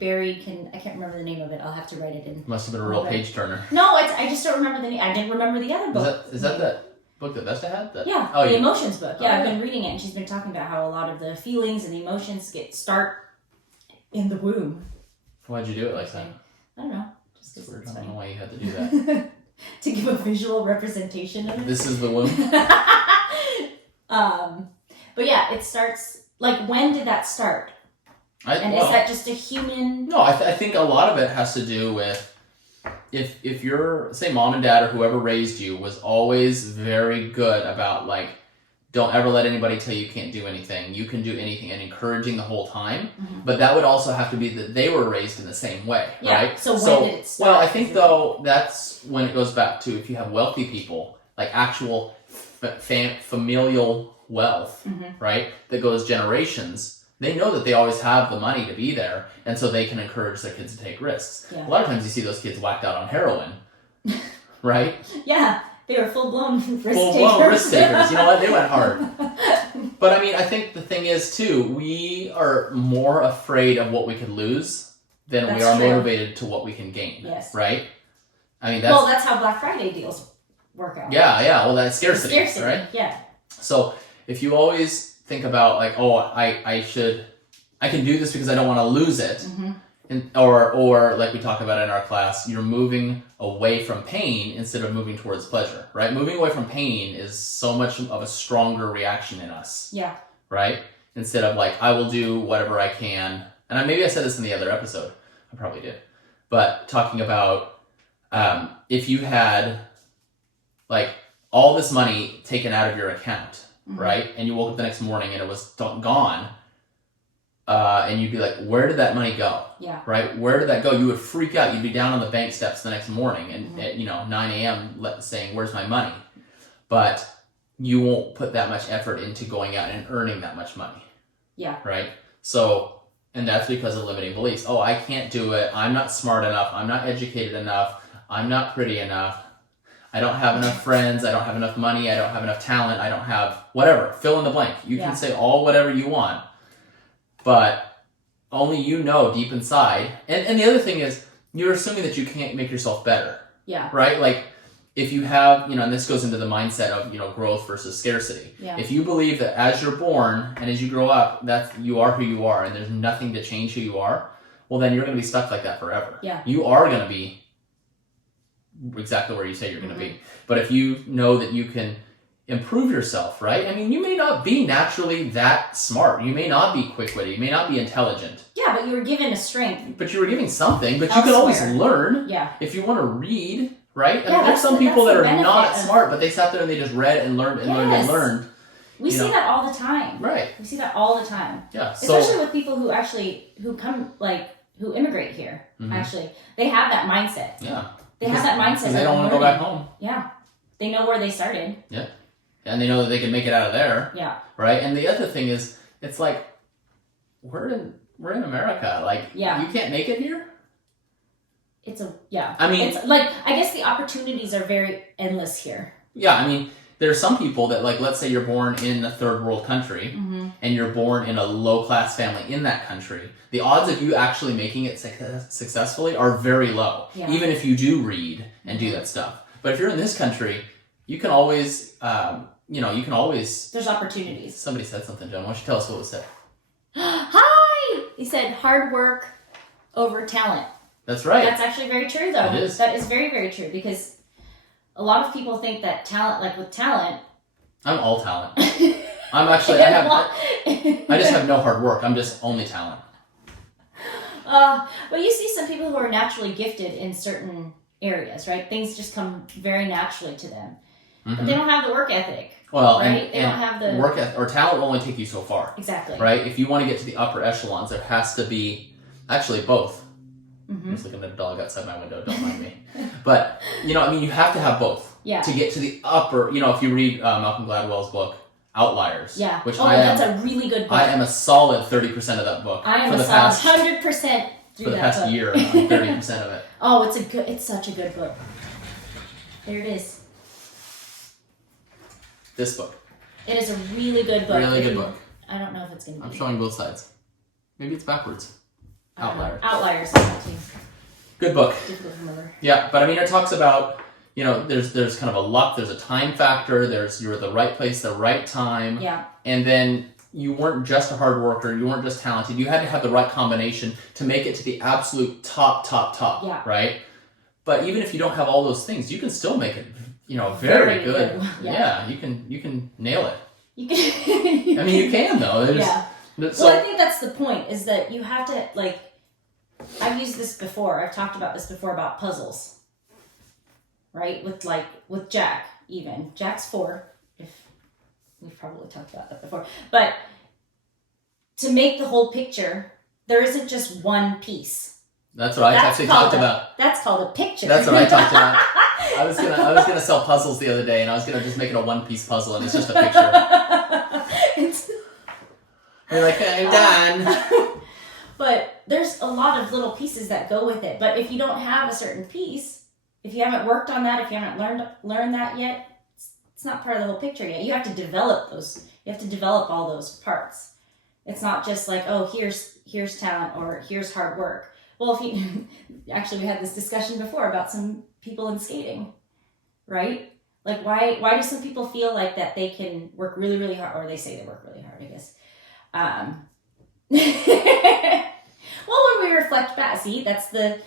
buried I can't remember the name of it. I'll have to write it in. Must have been a real page turner. No, I just don't remember the name. I didn't remember the other book. Is that the book that Vesta had? Yeah, the emotions book. Yeah, I've been reading it, and she's been talking about how a lot of the feelings and the emotions start in the womb. Why'd you do it like that? I don't know. Just it's weird. I don't know why you had to do that. To give a visual representation of it. This is the womb. But yeah, it starts. Like, when did that start? Is that just a human? No, I think a lot of it has to do with if your, say, mom and dad or whoever raised you was always very good about don't ever let anybody tell you can't do anything. You can do anything, and encouraging the whole time. Mm-hmm. But that would also have to be that they were raised in the same way, right? So when did it start? Well, I think though that's when it goes back to if you have wealthy people, like actual familial wealth, mm-hmm. right? That goes generations. They know that they always have the money to be there, and so they can encourage their kids to take risks. Yeah. A lot of times you see those kids whacked out on heroin, right? Yeah, they were full-blown risk takers. Full-blown risk takers. You know what? They went hard. But I mean, I think the thing is, too, we are more afraid of what we could lose than we are motivated to what we can gain. Yes. Right? I mean, that's how Black Friday deals work out. Yeah. Well, that's scarcity, right? Yeah. So if you always think about like, oh, I can do this because I don't want to lose it. Or like we talk about in our class, you're moving away from pain instead of moving towards pleasure, right? Moving away from pain is so much of a stronger reaction in us. Yeah. Right? Instead of like, I will do whatever I can. And maybe I said this in the other episode. I probably did. But talking about if you had like all this money taken out of your account, right? And you woke up the next morning and it was gone. And you'd be like, where did that money go? Yeah. Right? Where did that go? You would freak out. You'd be down on the bank steps the next morning and at 9 a.m. saying, where's my money? But you won't put that much effort into going out and earning that much money. Yeah. Right? So, and that's because of limiting beliefs. Oh, I can't do it. I'm not smart enough. I'm not educated enough. I'm not pretty enough. I don't have enough friends. I don't have enough money. I don't have enough talent. I don't have whatever. Fill in the blank. You can say all whatever you want. But only you know deep inside. And the other thing is, you're assuming that you can't make yourself better. Yeah. Right? Like, if you have, and this goes into the mindset of, growth versus scarcity. Yeah. If you believe that as you're born and as you grow up, that you are who you are and there's nothing to change who you are, well, then you're going to be stuck like that forever. Yeah. You are going to be exactly where you say you're going to be. But if you know that you can improve yourself, right? I mean, you may not be naturally that smart. You may not be quick-witted. You may not be intelligent. Yeah, but you were given a strength. But you were given something. But you can always learn. Yeah. If you want to read, right? Yeah, there's some people that are not of... smart, but they sat there and they just read and learned and learned and learned. We see that all the time. Right. We see that all the time. Yeah. Especially with people who immigrate here, actually. They have that mindset. Yeah. They have that mindset. Because they don't want to go back home. Yeah. They know where they started. Yeah. And they know that they can make it out of there. Yeah. Right? And the other thing is, it's like, we're in America. Like, you can't make it here? I mean... It's like, I guess the opportunities are very endless here. Yeah, I mean, there are some people that, like, let's say you're born in a third world country, and you're born in a low-class family in that country. The odds of you actually making it successfully are very low, even if you do read and do that stuff. But if you're in this country, you can always, There's opportunities. Somebody said something, Joan. Why don't you tell us what was said? Hi! He said hard work over talent. That's right. That's actually very true, though. It is. That is very, very true, because a lot of people think that talent, like with talent... I'm all talent. I just have no hard work. I'm just only talent. But you see some people who are naturally gifted in certain areas, right? Things just come very naturally to them. But they don't have the work ethic. Well, right? They don't have the work ethic, or talent will only take you so far. Exactly. Right? If you want to get to the upper echelons, there has to be actually both. I'm just looking at a dog outside my window, don't mind me. But, you have to have both. Yeah. To get to the upper, if you read Malcolm Gladwell's book, Outliers. Yeah. Which that's a really good book. I am a solid 30% of that book. I am a solid 100% for the past year, I'm 30% of it. Oh, it's such a good book. There it is. This book. It is a really good book. Really good book. I don't know if it's going to be. I'm showing both sides. Maybe it's backwards. Outliers. Good book. Difficult to remember. Yeah, but it talks about, there's kind of a luck, there's a time factor, you're at the right place, the right time. Yeah. And then you weren't just a hard worker, you weren't just talented, you had to have the right combination to make it to the absolute top, yeah. right? But even if you don't have all those things, you can still make it, very good. Yeah, you can nail it. You can. You can though. Well, I think that's the point, is that you have to, like, I've used this before, I've talked about this before about puzzles, right? With Jack, even. Jack's 4, we've probably talked about that before. But to make the whole picture, there isn't just one piece. That's what I actually talked about. That's called a picture. That's what I talked about. I was gonna sell puzzles the other day, and I was gonna just make it a one-piece puzzle, and it's just a picture. You're like, I'm done. But there's a lot of little pieces that go with it. But if you don't have a certain piece, if you haven't worked on that, if you haven't learned that yet, it's not part of the whole picture yet. You have to develop those. You have to develop all those parts. It's not just like, oh, here's talent or here's hard work. Well, if you actually, we had this discussion before about some people in skating, right? Like, why do some people feel like that they can work really, really hard, or they say they work really hard, I guess. Well, when we reflect back, see, that's the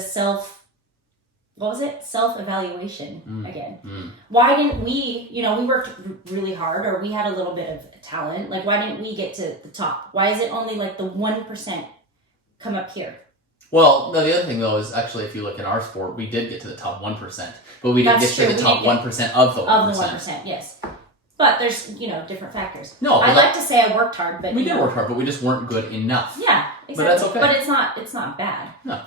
self-evaluation again. Why didn't we, we worked really hard, or we had a little bit of talent. Like, why didn't we get to the top? Why is it only like the 1% come up here? Well, no, the other thing, though, is actually if you look in our sport, we did get to the top 1%, but we didn't get to the top 1% of the 1%. Of the 1%, yes. But there's, different factors. No, I'd like to say I worked hard, but we did work hard, but we just weren't good enough. Yeah, exactly. But that's okay. But it's not bad. No.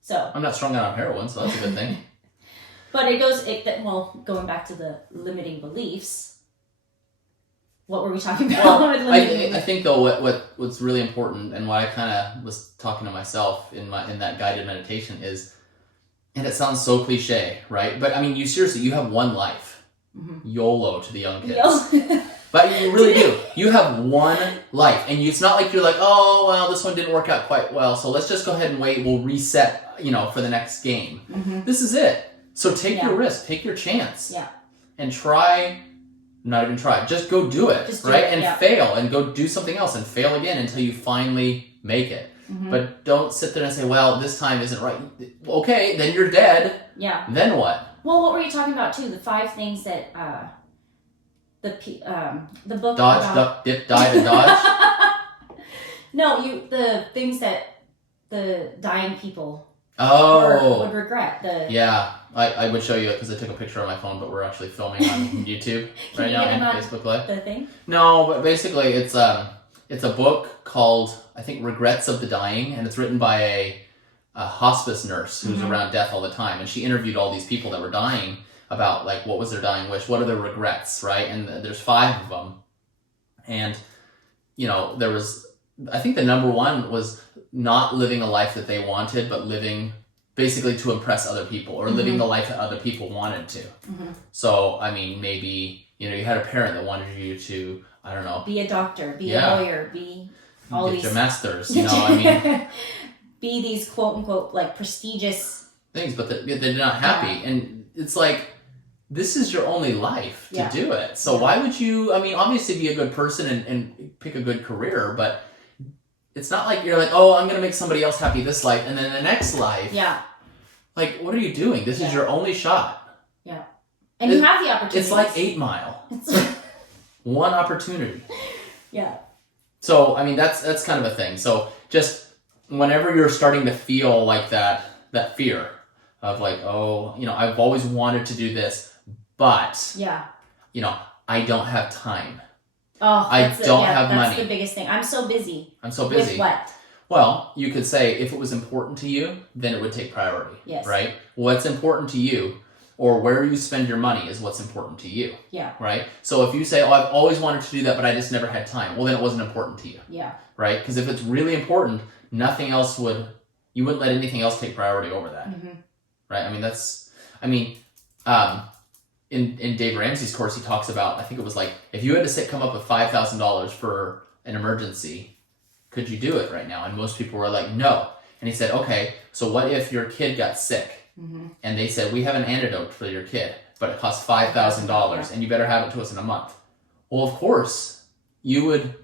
So I'm not strung out on heroin, so that's a good thing. But going back to the limiting beliefs. What were we talking about? Well, I think though what's really important, and what I kind of was talking to myself in that guided meditation is, and it sounds so cliche, right? But I mean, you have one life. YOLO to the young kids. But you really do. You have one life. And it's not like you're like, oh, well, this one didn't work out quite well, so let's just go ahead and wait. We'll reset, for the next game. This is it. So take your risk. Take your chance. Yeah. And not even try. Just go do it, right? And fail and go do something else and fail again until you finally make it. But don't sit there and say, well, this time isn't right. Okay, then you're dead. Yeah. Then what? Well, what were you talking about too? The 5 things that the book Dodge, about... duck, dip, dive, and dodge. No, the things that the dying people would regret. Yeah, I would show you it because I took a picture on my phone, but we're actually filming on YouTube right now on Facebook Live. The thing? No, but basically it's a book called, I think, Regrets of the Dying, and it's written by a hospice nurse who's around death all the time, and she interviewed all these people that were dying about, like, what was their dying wish, what are their regrets, right? And there's 5 of them, and there was, I think the number 1 was not living a life that they wanted, but living basically to impress other people, or living the life that other people wanted to. So I mean, maybe you had a parent that wanted you to, I don't know, be a doctor, be a lawyer, be all get these your masters, I mean. Be these quote unquote like prestigious things, but they're not happy. And it's like, this is your only life to do it. So why would you, I mean, obviously be a good person and pick a good career, but it's not like you're like, oh, I'm going to make somebody else happy this life, and then the next life. Yeah. Like, what are you doing? This is your only shot. Yeah. And you have the opportunity. It's like 8 Mile. One opportunity. Yeah. So, I mean, that's kind of a thing. So just whenever you're starting to feel like that fear of like, oh, I've always wanted to do this, but I don't have time. Oh, I don't have money. That's the biggest thing. I'm so busy. With what? Well, you could say if it was important to you, then it would take priority. Yes. Right? What's important to you, or where you spend your money, is what's important to you. Yeah. Right? So if you say, oh, I've always wanted to do that, but I just never had time, well, then it wasn't important to you. Yeah. Right? Because if it's really important, you wouldn't let anything else take priority over that. Right? I mean, in Dave Ramsey's course, he talks about, I think it was like, if you had to come up with $5,000 for an emergency, could you do it right now? And most people were like, no. And he said, okay, so what if your kid got sick? And they said, we have an antidote for your kid, but it costs $5,000 and you better have it to us in a month. Well, of course, you would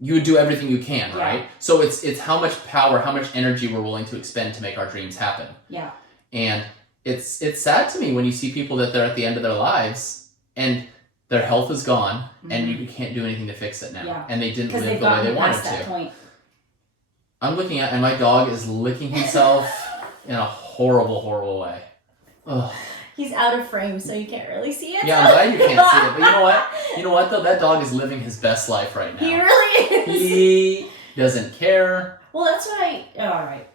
do everything you can, right? So it's how much power, how much energy we're willing to expend to make our dreams happen. Yeah. And it's sad to me when you see people that they're at the end of their lives and their health is gone and you can't do anything to fix it now. Yeah. And they didn't live the way they wanted to. Point. I'm looking at, and my dog is licking himself in a horrible, horrible way. Ugh. He's out of frame, so you can't really see it. Yeah, I'm glad you can't see it. But you know what? You know what, though? That dog is living his best life right now. He really is. He doesn't care. Well, that's what all right.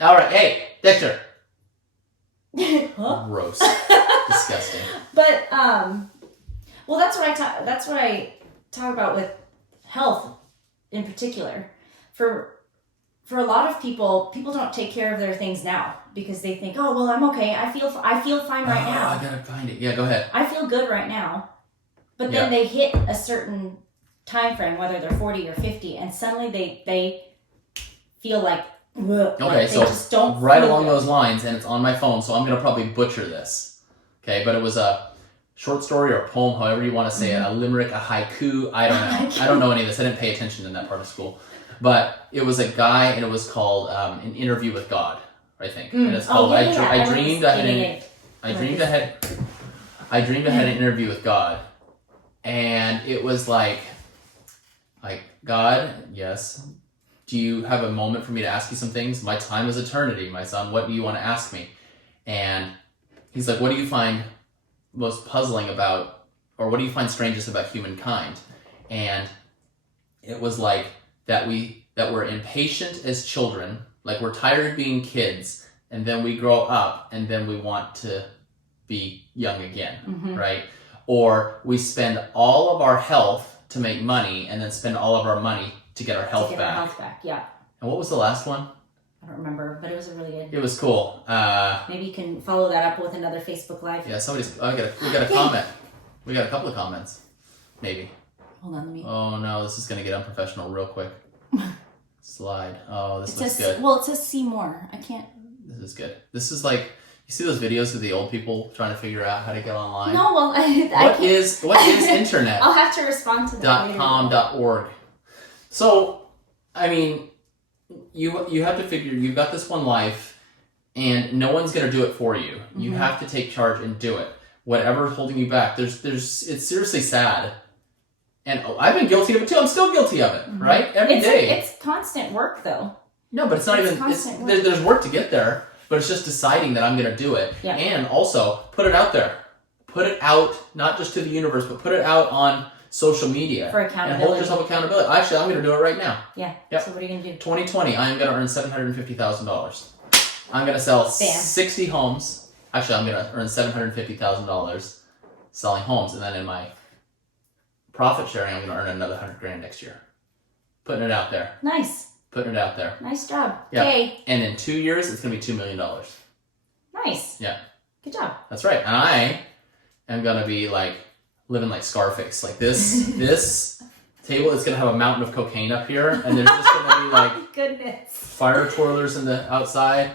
All right. Hey, Dexter. Huh? Gross. Disgusting. But, well, that's what I talk about with health in particular. For a lot of people don't take care of their things now because they think, oh, well, I'm okay. I feel fine right now. I gotta find it. Yeah, go ahead. I feel good right now. But then they hit a certain time frame, whether they're 40 or 50, and suddenly they feel like Okay, so just don't right feel along good. those lines, and it's on my phone, so I'm going to probably butcher this. Okay, but it was a short story or a poem, however you want to say it, a limerick, a haiku, I don't know. I don't know any of this. I didn't pay attention in that part of school. But it was a guy, and it was called An Interview with God, I think. And it's called I dreamed I had an interview with God. And it was like God, yes, do you have a moment for me to ask you some things? My time is eternity, my son. What do you want to ask me? And he's like, what do you find most puzzling about, or what do you find strangest about humankind? And it was like that we're impatient as children, like we're tired of being kids, and then we grow up, and then we want to be young again, right? Or we spend all of our health to make money, and then spend all of our money to get our health back. Yeah. And what was the last one? I don't remember, but it was a really good. It was cool. Maybe you can follow that up with another Facebook Live. Yeah, we got a comment. We got a couple of comments. Maybe. Hold on, let me. Oh no, this is gonna get unprofessional real quick. Slide. Oh, this looks good. Well, it says see more. I can't. This is good. This is like, you see those videos of the old people trying to figure out how to get online? No, well, What is internet? I'll have to respond to that. .com.org. So, I mean, you have to figure, you've got this one life, and no one's going to do it for you. You have to take charge and do it. Whatever's holding you back, it's seriously sad. And I've been guilty of it too. I'm still guilty of it, right? Every day. It's constant work, though. No, but it's not even. There's work to get there, but it's just deciding that I'm going to do it, and also put it out there. Put it out, not just to the universe, but put it out on social media for accountability. And hold yourself accountability. Actually, I'm going to do it right now. Yeah. Yep. So what are you going to do? 2020, I am going to earn $750,000. I'm going to sell 60 homes. Actually, I'm going to earn $750,000 selling homes, and then in my profit sharing, I'm going to earn another $100,000 next year. Putting it out there. Nice. Putting it out there. Nice job. Yeah. Okay. And in 2 years, it's going to be $2 million. Nice. Yeah. Good job. That's right. And I am going to be like living like Scarface. Like this table is going to have a mountain of cocaine up here, and there's just going to be like goodness fire twirlers in the outside.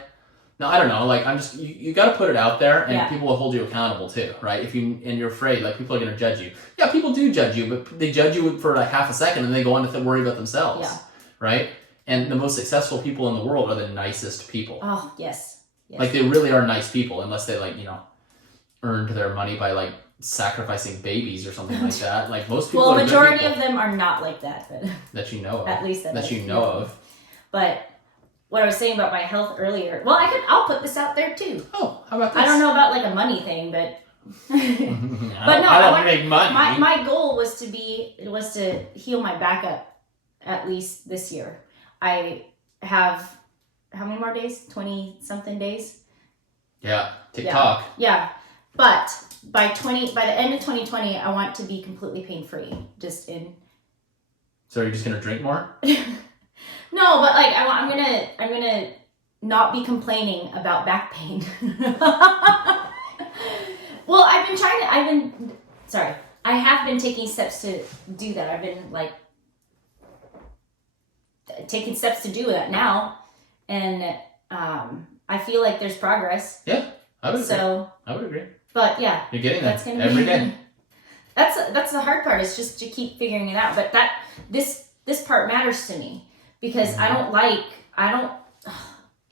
No, I don't know. Like, I'm just, you got to put it out there, and people will hold you accountable too, right? And you're afraid, like, people are going to judge you. Yeah, people do judge you, but they judge you for like half a second, and they go on to worry about themselves, right? And the most successful people in the world are the nicest people. Oh, yes. Like, they really are nice people, unless they, like, earned their money by, like, sacrificing babies or something like that. Like, most people are majority of them are not like that. But that you know of. At least that you know of. But what I was saying about my health earlier, well, I'll put this out there, too. Oh, how about this? I don't know about, like, a money thing, but... but no, I don't make money. My goal was to heal my back up at least this year. I have how many more days? 20-something days. Yeah, TikTok. Yeah, but by the end of 2020, I want to be completely pain free. Just in. So are you just gonna drink more? No, but like I'm gonna not be complaining about back pain. Well, I have been taking steps to do that. I've been like taking steps to do that now, and I feel like there's progress. Yeah, I would agree. But yeah, you're getting there every day. That's the hard part, is just to keep figuring it out. But this part matters to me, because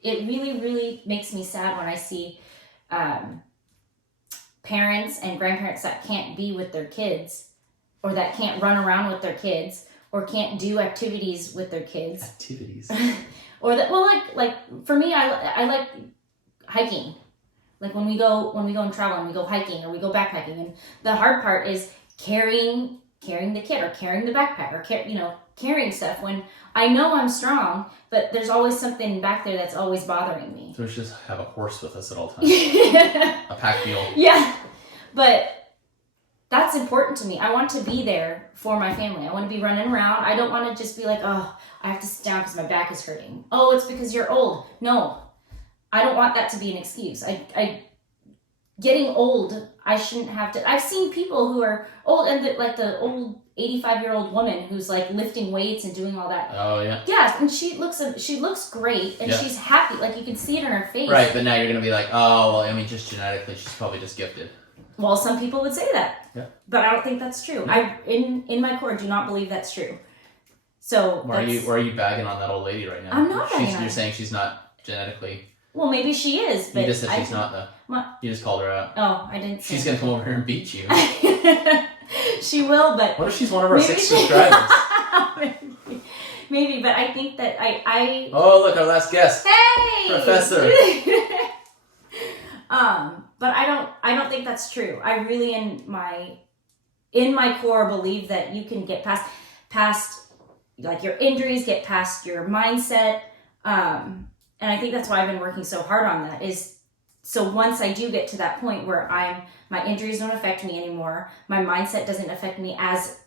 it really, really makes me sad when I see parents and grandparents that can't be with their kids, or that can't run around with their kids, or can't do activities with their kids. Or that, well, like for me, I like hiking. Like when we go and travel and we go hiking or we go backpacking, and the hard part is carrying the kid or carrying the backpack or carrying stuff when I know I'm strong, but there's always something back there that's always bothering me. So we should just have a horse with us at all times. A pack mule. Yeah, but that's important to me. I want to be there for my family. I want to be running around. I don't want to just be like, oh, I have to sit down because my back is hurting. Oh, it's because you're old. No, I don't want that to be an excuse. Getting old, I shouldn't have to. I've seen people who are old, and the old 85-year-old woman who's like lifting weights and doing all that. Oh yeah. Yeah, and she looks great, and she's happy. Like you can see it in her face. Right, but now you're gonna be like, oh well, I mean, just genetically, she's probably just gifted. Well, some people would say that. Yeah. But I don't think that's true. I in my core do not believe that's true. So why are you bagging on that old lady right now? I'm not bagging on You're saying she's not genetically. Well, maybe she is, but you just said she's not though. You just called her out. Oh, I didn't. She's gonna come over here and beat you. She will, but what if she's one of our 6 subscribers? maybe, but I think that I. Oh, look, our last guest. Hey, Professor. But I don't think that's true. I really in my core believe that you can get past like your injuries, get past your mindset. And I think that's why I've been working so hard on that is so once I do get to that point where my injuries don't affect me anymore, my mindset doesn't affect me as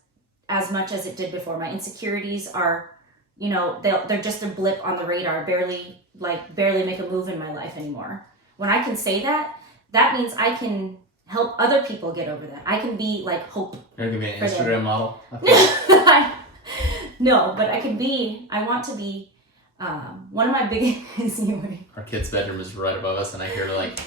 much as it did before. My insecurities are, they're just a blip on the radar, barely make a move in my life anymore. When I can say that, that means I can help other people get over that. I can be like hope. You're gonna be an Instagram model? No, but I want to be one of my biggest. Our kid's bedroom is right above us, and I hear like,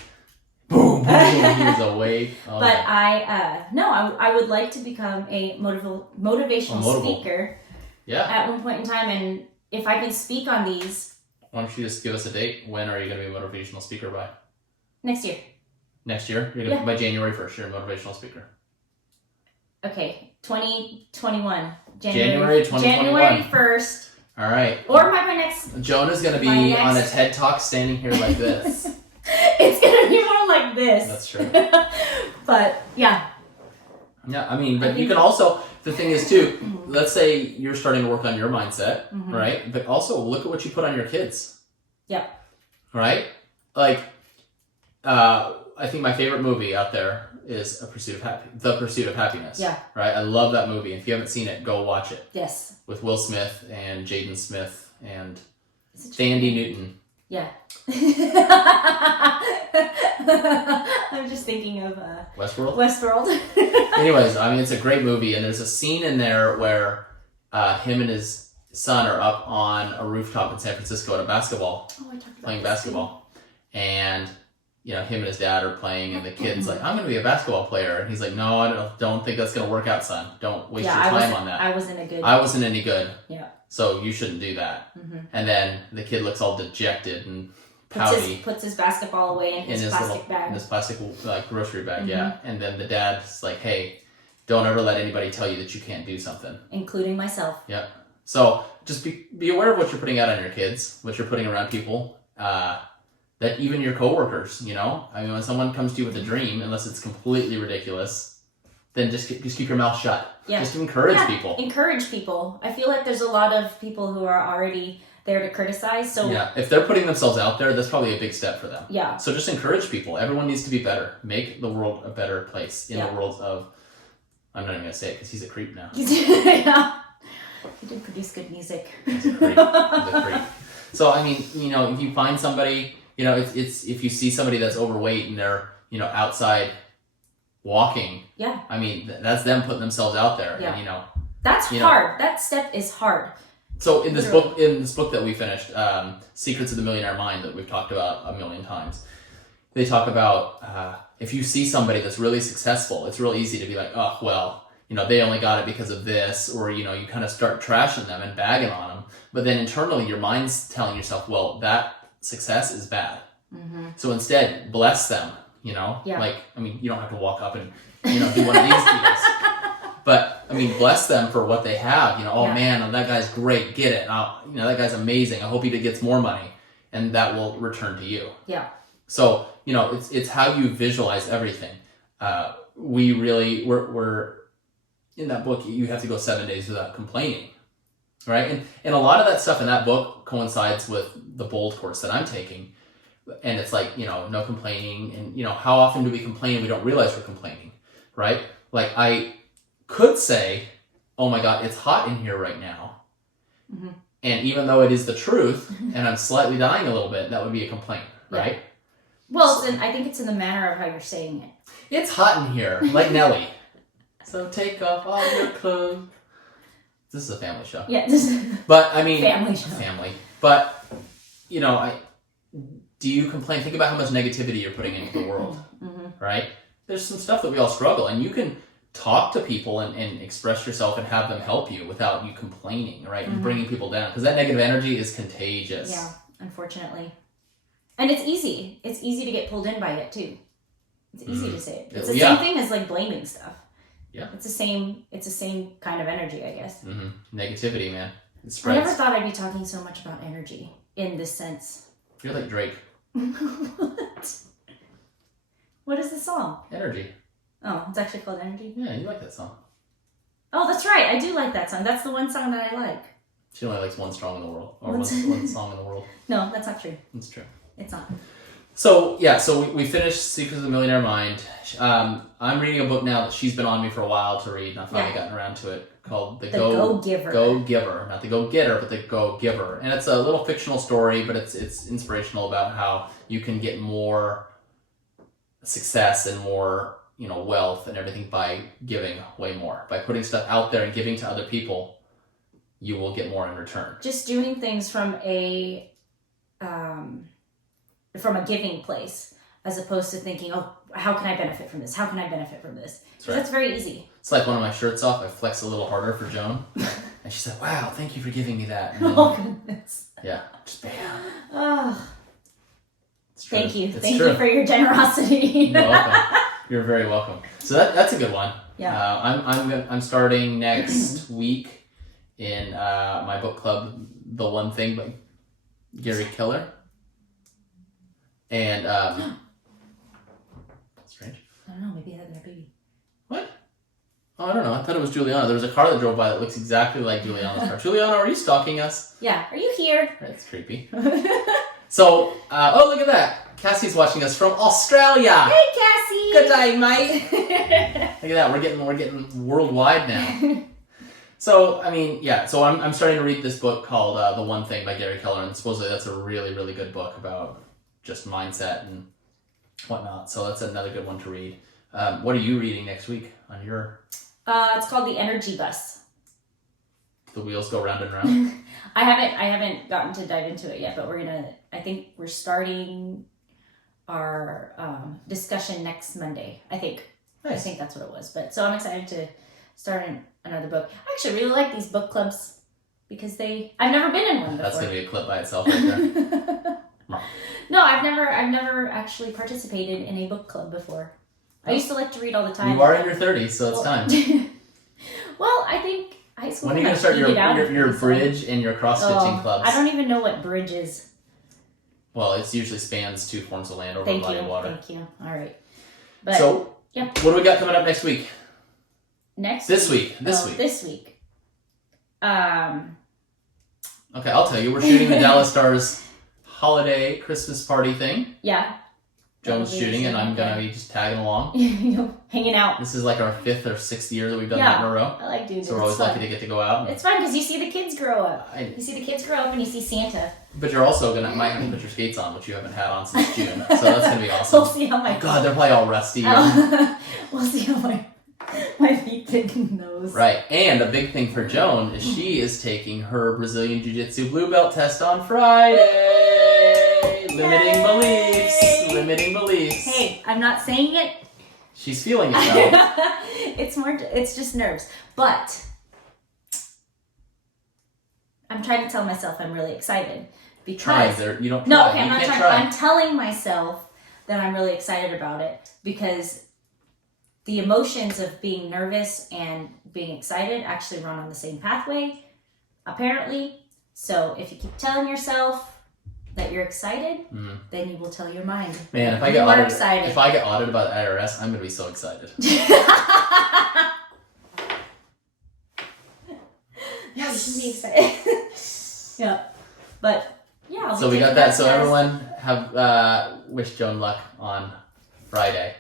boom, boom, he's awake. Oh, but I would like to become a motivational speaker. Yeah. At one point in time, and if I can speak on these. Why don't you just give us a date? When are you going to be a motivational speaker by? Next year. Next year? You're gonna by January 1st, you're a motivational speaker. Okay, 2021. January 2021. January 1st. All right. Or my next. Joan is going to be on a TED Talk standing here like this. It's going to be more like this. That's true. But, yeah. Yeah, I mean, but you can also, the thing is too, let's say you're starting to work on your mindset, right? But also look at what you put on your kids. Yep. Right? Like, I think my favorite movie out there is The Pursuit of Happiness. Yeah. Right? I love that movie. If you haven't seen it, go watch it. Yes. With Will Smith and Jaden Smith and Thandie Newton. Yeah. I'm just thinking of Westworld. Anyways, I mean, it's a great movie, and there's a scene in there where him and his son are up on a rooftop in San Francisco at playing basketball. And him and his dad are playing, and the kid's like, I'm going to be a basketball player. And he's like, no, I don't think that's going to work out, son. Don't waste your time on that. I wasn't any good. Yeah. So you shouldn't do that. Mm-hmm. And then the kid looks all dejected and pouty. Puts his basketball away in his plastic bag. In his plastic grocery bag, yeah. And then the dad's like, hey, don't ever let anybody tell you that you can't do something. Including myself. Yep. So just be aware of what you're putting out on your kids, what you're putting around people. That even your coworkers, I mean, when someone comes to you with a dream, unless it's completely ridiculous, then just keep your mouth shut. Yeah. Just encourage people. Encourage people. I feel like there's a lot of people who are already there to criticize. So yeah, if they're putting themselves out there, that's probably a big step for them. Yeah. So just encourage people. Everyone needs to be better. Make the world a better place in the world of. I'm not even gonna say it because he's a creep now. Yeah. He did produce good music. He's a creep. He's a creep. So I mean, if you find somebody. It's if you see somebody that's overweight and they're, outside walking. Yeah. I mean, that's them putting themselves out there. Yeah. And, that's hard. That step is hard. So in this book that we finished, Secrets of the Millionaire Mind, that we've talked about a million times, they talk about if you see somebody that's really successful, it's real easy to be like, oh, well, they only got it because of this, or, you kind of start trashing them and bagging on them. But then internally, your mind's telling yourself, well, that success is bad. Mm-hmm. So instead, bless them, Yeah. Like, I mean, you don't have to walk up and, do one of these deals. But, I mean, bless them for what they have. Man, that guy's great. Get it. That guy's amazing. I hope he gets more money. And that will return to you. Yeah. So, it's how you visualize everything. We're in that book, you have to go 7 days without complaining. Right? And a lot of that stuff in that book coincides with the Bold course that I'm taking. And it's like, no complaining. And, how often do we complain and we don't realize we're complaining? Right? Like, I could say, oh my God, it's hot in here right now. Mm-hmm. And even though it is the truth, and I'm slightly dying a little bit, that would be a complaint. Right? Yeah. Well, I think it's in the manner of how you're saying it. It's hot in here, like Nelly. So take off all your clothes. This is a family show. Yeah. But I mean, Family show. Family. But you know, do you complain? Think about how much negativity you're putting into the world, right? There's some stuff that we all struggle, and you can talk to people and express yourself and have them help you without you complaining, right? And bringing people down, because that negative energy is contagious. Yeah, unfortunately. And it's easy. It's easy to get pulled in by it too. It's easy to say it. It's the same thing as like blaming stuff. Yeah. It's the same kind of energy, I guess. Negativity, man. It spreads. I never thought I'd be talking so much about energy in this sense. You're like Drake. What? What is the song? Energy. Oh, it's actually called Energy? Yeah, you like that song. Oh, that's right. I do like that song. That's the one song that I like. She only likes one song in the world. Or one song in the world. No, that's not true. It's true. It's not. So, yeah, we finished Secrets of the Millionaire Mind. I'm reading a book now that she's been on me for a while to read, and I've finally gotten around to it, called The Go-Giver. Go-Giver. Not The Go-Getter, but The Go-Giver. And it's a little fictional story, but it's inspirational about how you can get more success and more, wealth and everything by giving way more. By putting stuff out there and giving to other people, you will get more in return. Just doing things from a giving place, as opposed to thinking, oh, how can I benefit from this? How can I benefit from this? Because that's very easy. It's like one of my shirts off. I flex a little harder for Joan. And she said, wow, thank you for giving me that. And then, oh, goodness. Yeah, just bam. Oh. Thank you. It's Thank true. you for your generosity. You're welcome. You're very welcome. So that's a good one. Yeah. I'm starting next week in my book club, The One Thing by Gary Keller. And strange. I don't know. Maybe they had their baby. What? Oh, I don't know. I thought it was Juliana. There was a car that drove by that looks exactly like Juliana's car. Juliana, are you stalking us? Yeah. Are you here? That's creepy. So, look at that. Cassie's watching us from Australia. Hey, Cassie. Good day, mate. Look at that. We're getting worldwide now. So, I mean, yeah. So I'm starting to read this book called The One Thing by Gary Keller, and supposedly that's a really, really good book about just mindset and whatnot. So that's another good one to read. What are you reading next week on your? It's called The Energy Bus. The wheels go round and round. I haven't gotten to dive into it yet, but I think we're starting our discussion next Monday. I think. Nice. I think that's what it was. But so I'm excited to start another book. I actually really like these book clubs because I've never been in one before. That's gonna be a clip by itself right there. No, I've never actually participated in a book club before. I used to like to read all the time. You are in your 30s, so it's time. Well, I think high school. When are you gonna start your bridge and your cross stitching clubs? I don't even know what bridge is. Well, it usually spans 2 forms of land over a body of water. Thank you. All right. But so, yeah. What do we got coming up next week? This week. This week. Okay, I'll tell you. We're shooting the Dallas Stars holiday Christmas party thing. Yeah. Joan's shooting, and I'm gonna be just tagging along. Hanging out. This is like our 5th or 6th year that we've done that in a row. I like doing it. So we're always lucky to get to go out. It's fun because you see the kids grow up. You see the kids grow up, and you see Santa. But you're also might have to put your skates on, which you haven't had on since June. So that's gonna be awesome. We'll see how my God, they're probably all rusty. we'll see how my feet fit in those. Right, and a big thing for Joan is she is taking her Brazilian Jiu-Jitsu blue belt test on Friday. Limiting beliefs. Hey, I'm not saying it. She's feeling it though. It's just nerves. But I'm trying to tell myself I'm really excited because you don't try. No, okay, I'm not trying. I'm telling myself that I'm really excited about it because the emotions of being nervous and being excited actually run on the same pathway, apparently. So if you keep telling yourself that you're excited, then you will tell your mind. Man, if I get audited by the IRS, I'm gonna be so excited. Yeah, you should be excited. Yeah, but yeah. So we got that. So everyone have wish Joan luck on Friday.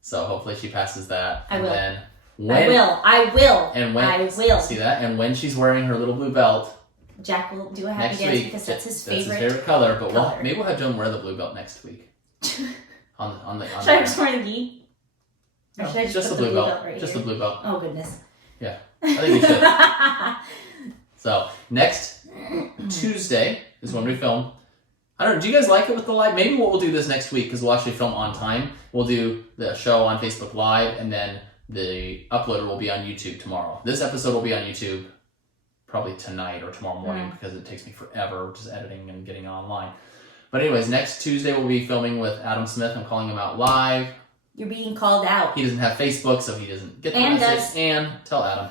So hopefully she passes that. I will. And I will. And when I will. See that? And when she's wearing her little blue belt, Jack will do a happy dance because that's his favorite color. But maybe we'll have Joan wear the blue belt next week. on the Should I just wear the gi? Or should I just the put blue belt. right Just here? the blue belt. Oh goodness. Yeah, I think you should. So next Tuesday is when we film. I don't know. Do you guys like it with the live? Maybe what we'll do this next week because we'll actually film on time. We'll do the show on Facebook Live, and then the uploader will be on YouTube tomorrow. This episode will be on YouTube probably tonight or tomorrow morning because it takes me forever just editing and getting it online. But anyways, next Tuesday we'll be filming with Adam Smith. I'm calling him out live. You're being called out. He doesn't have Facebook, so he doesn't get the And message. does. And tell Adam.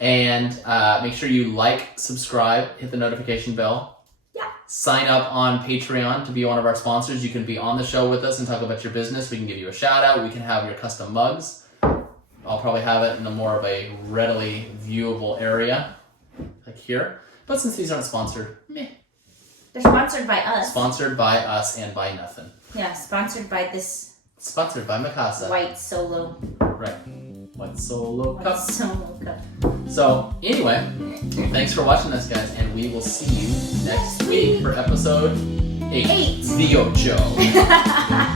And make sure you like, subscribe, hit the notification bell. Yeah. Sign up on Patreon to be one of our sponsors. You can be on the show with us and talk about your business. We can give you a shout out. We can have your custom mugs. I'll probably have it in a more of a readily viewable area, like here. But since these aren't sponsored, meh. They're sponsored by us. Sponsored by us and by nothing. Yeah, sponsored by this Sponsored by Mikasa. white solo. Right. White Solo White Cup. solo cup. So, anyway, thanks for watching us, guys, and we will see you next week for episode 8. Eight. The Ocho.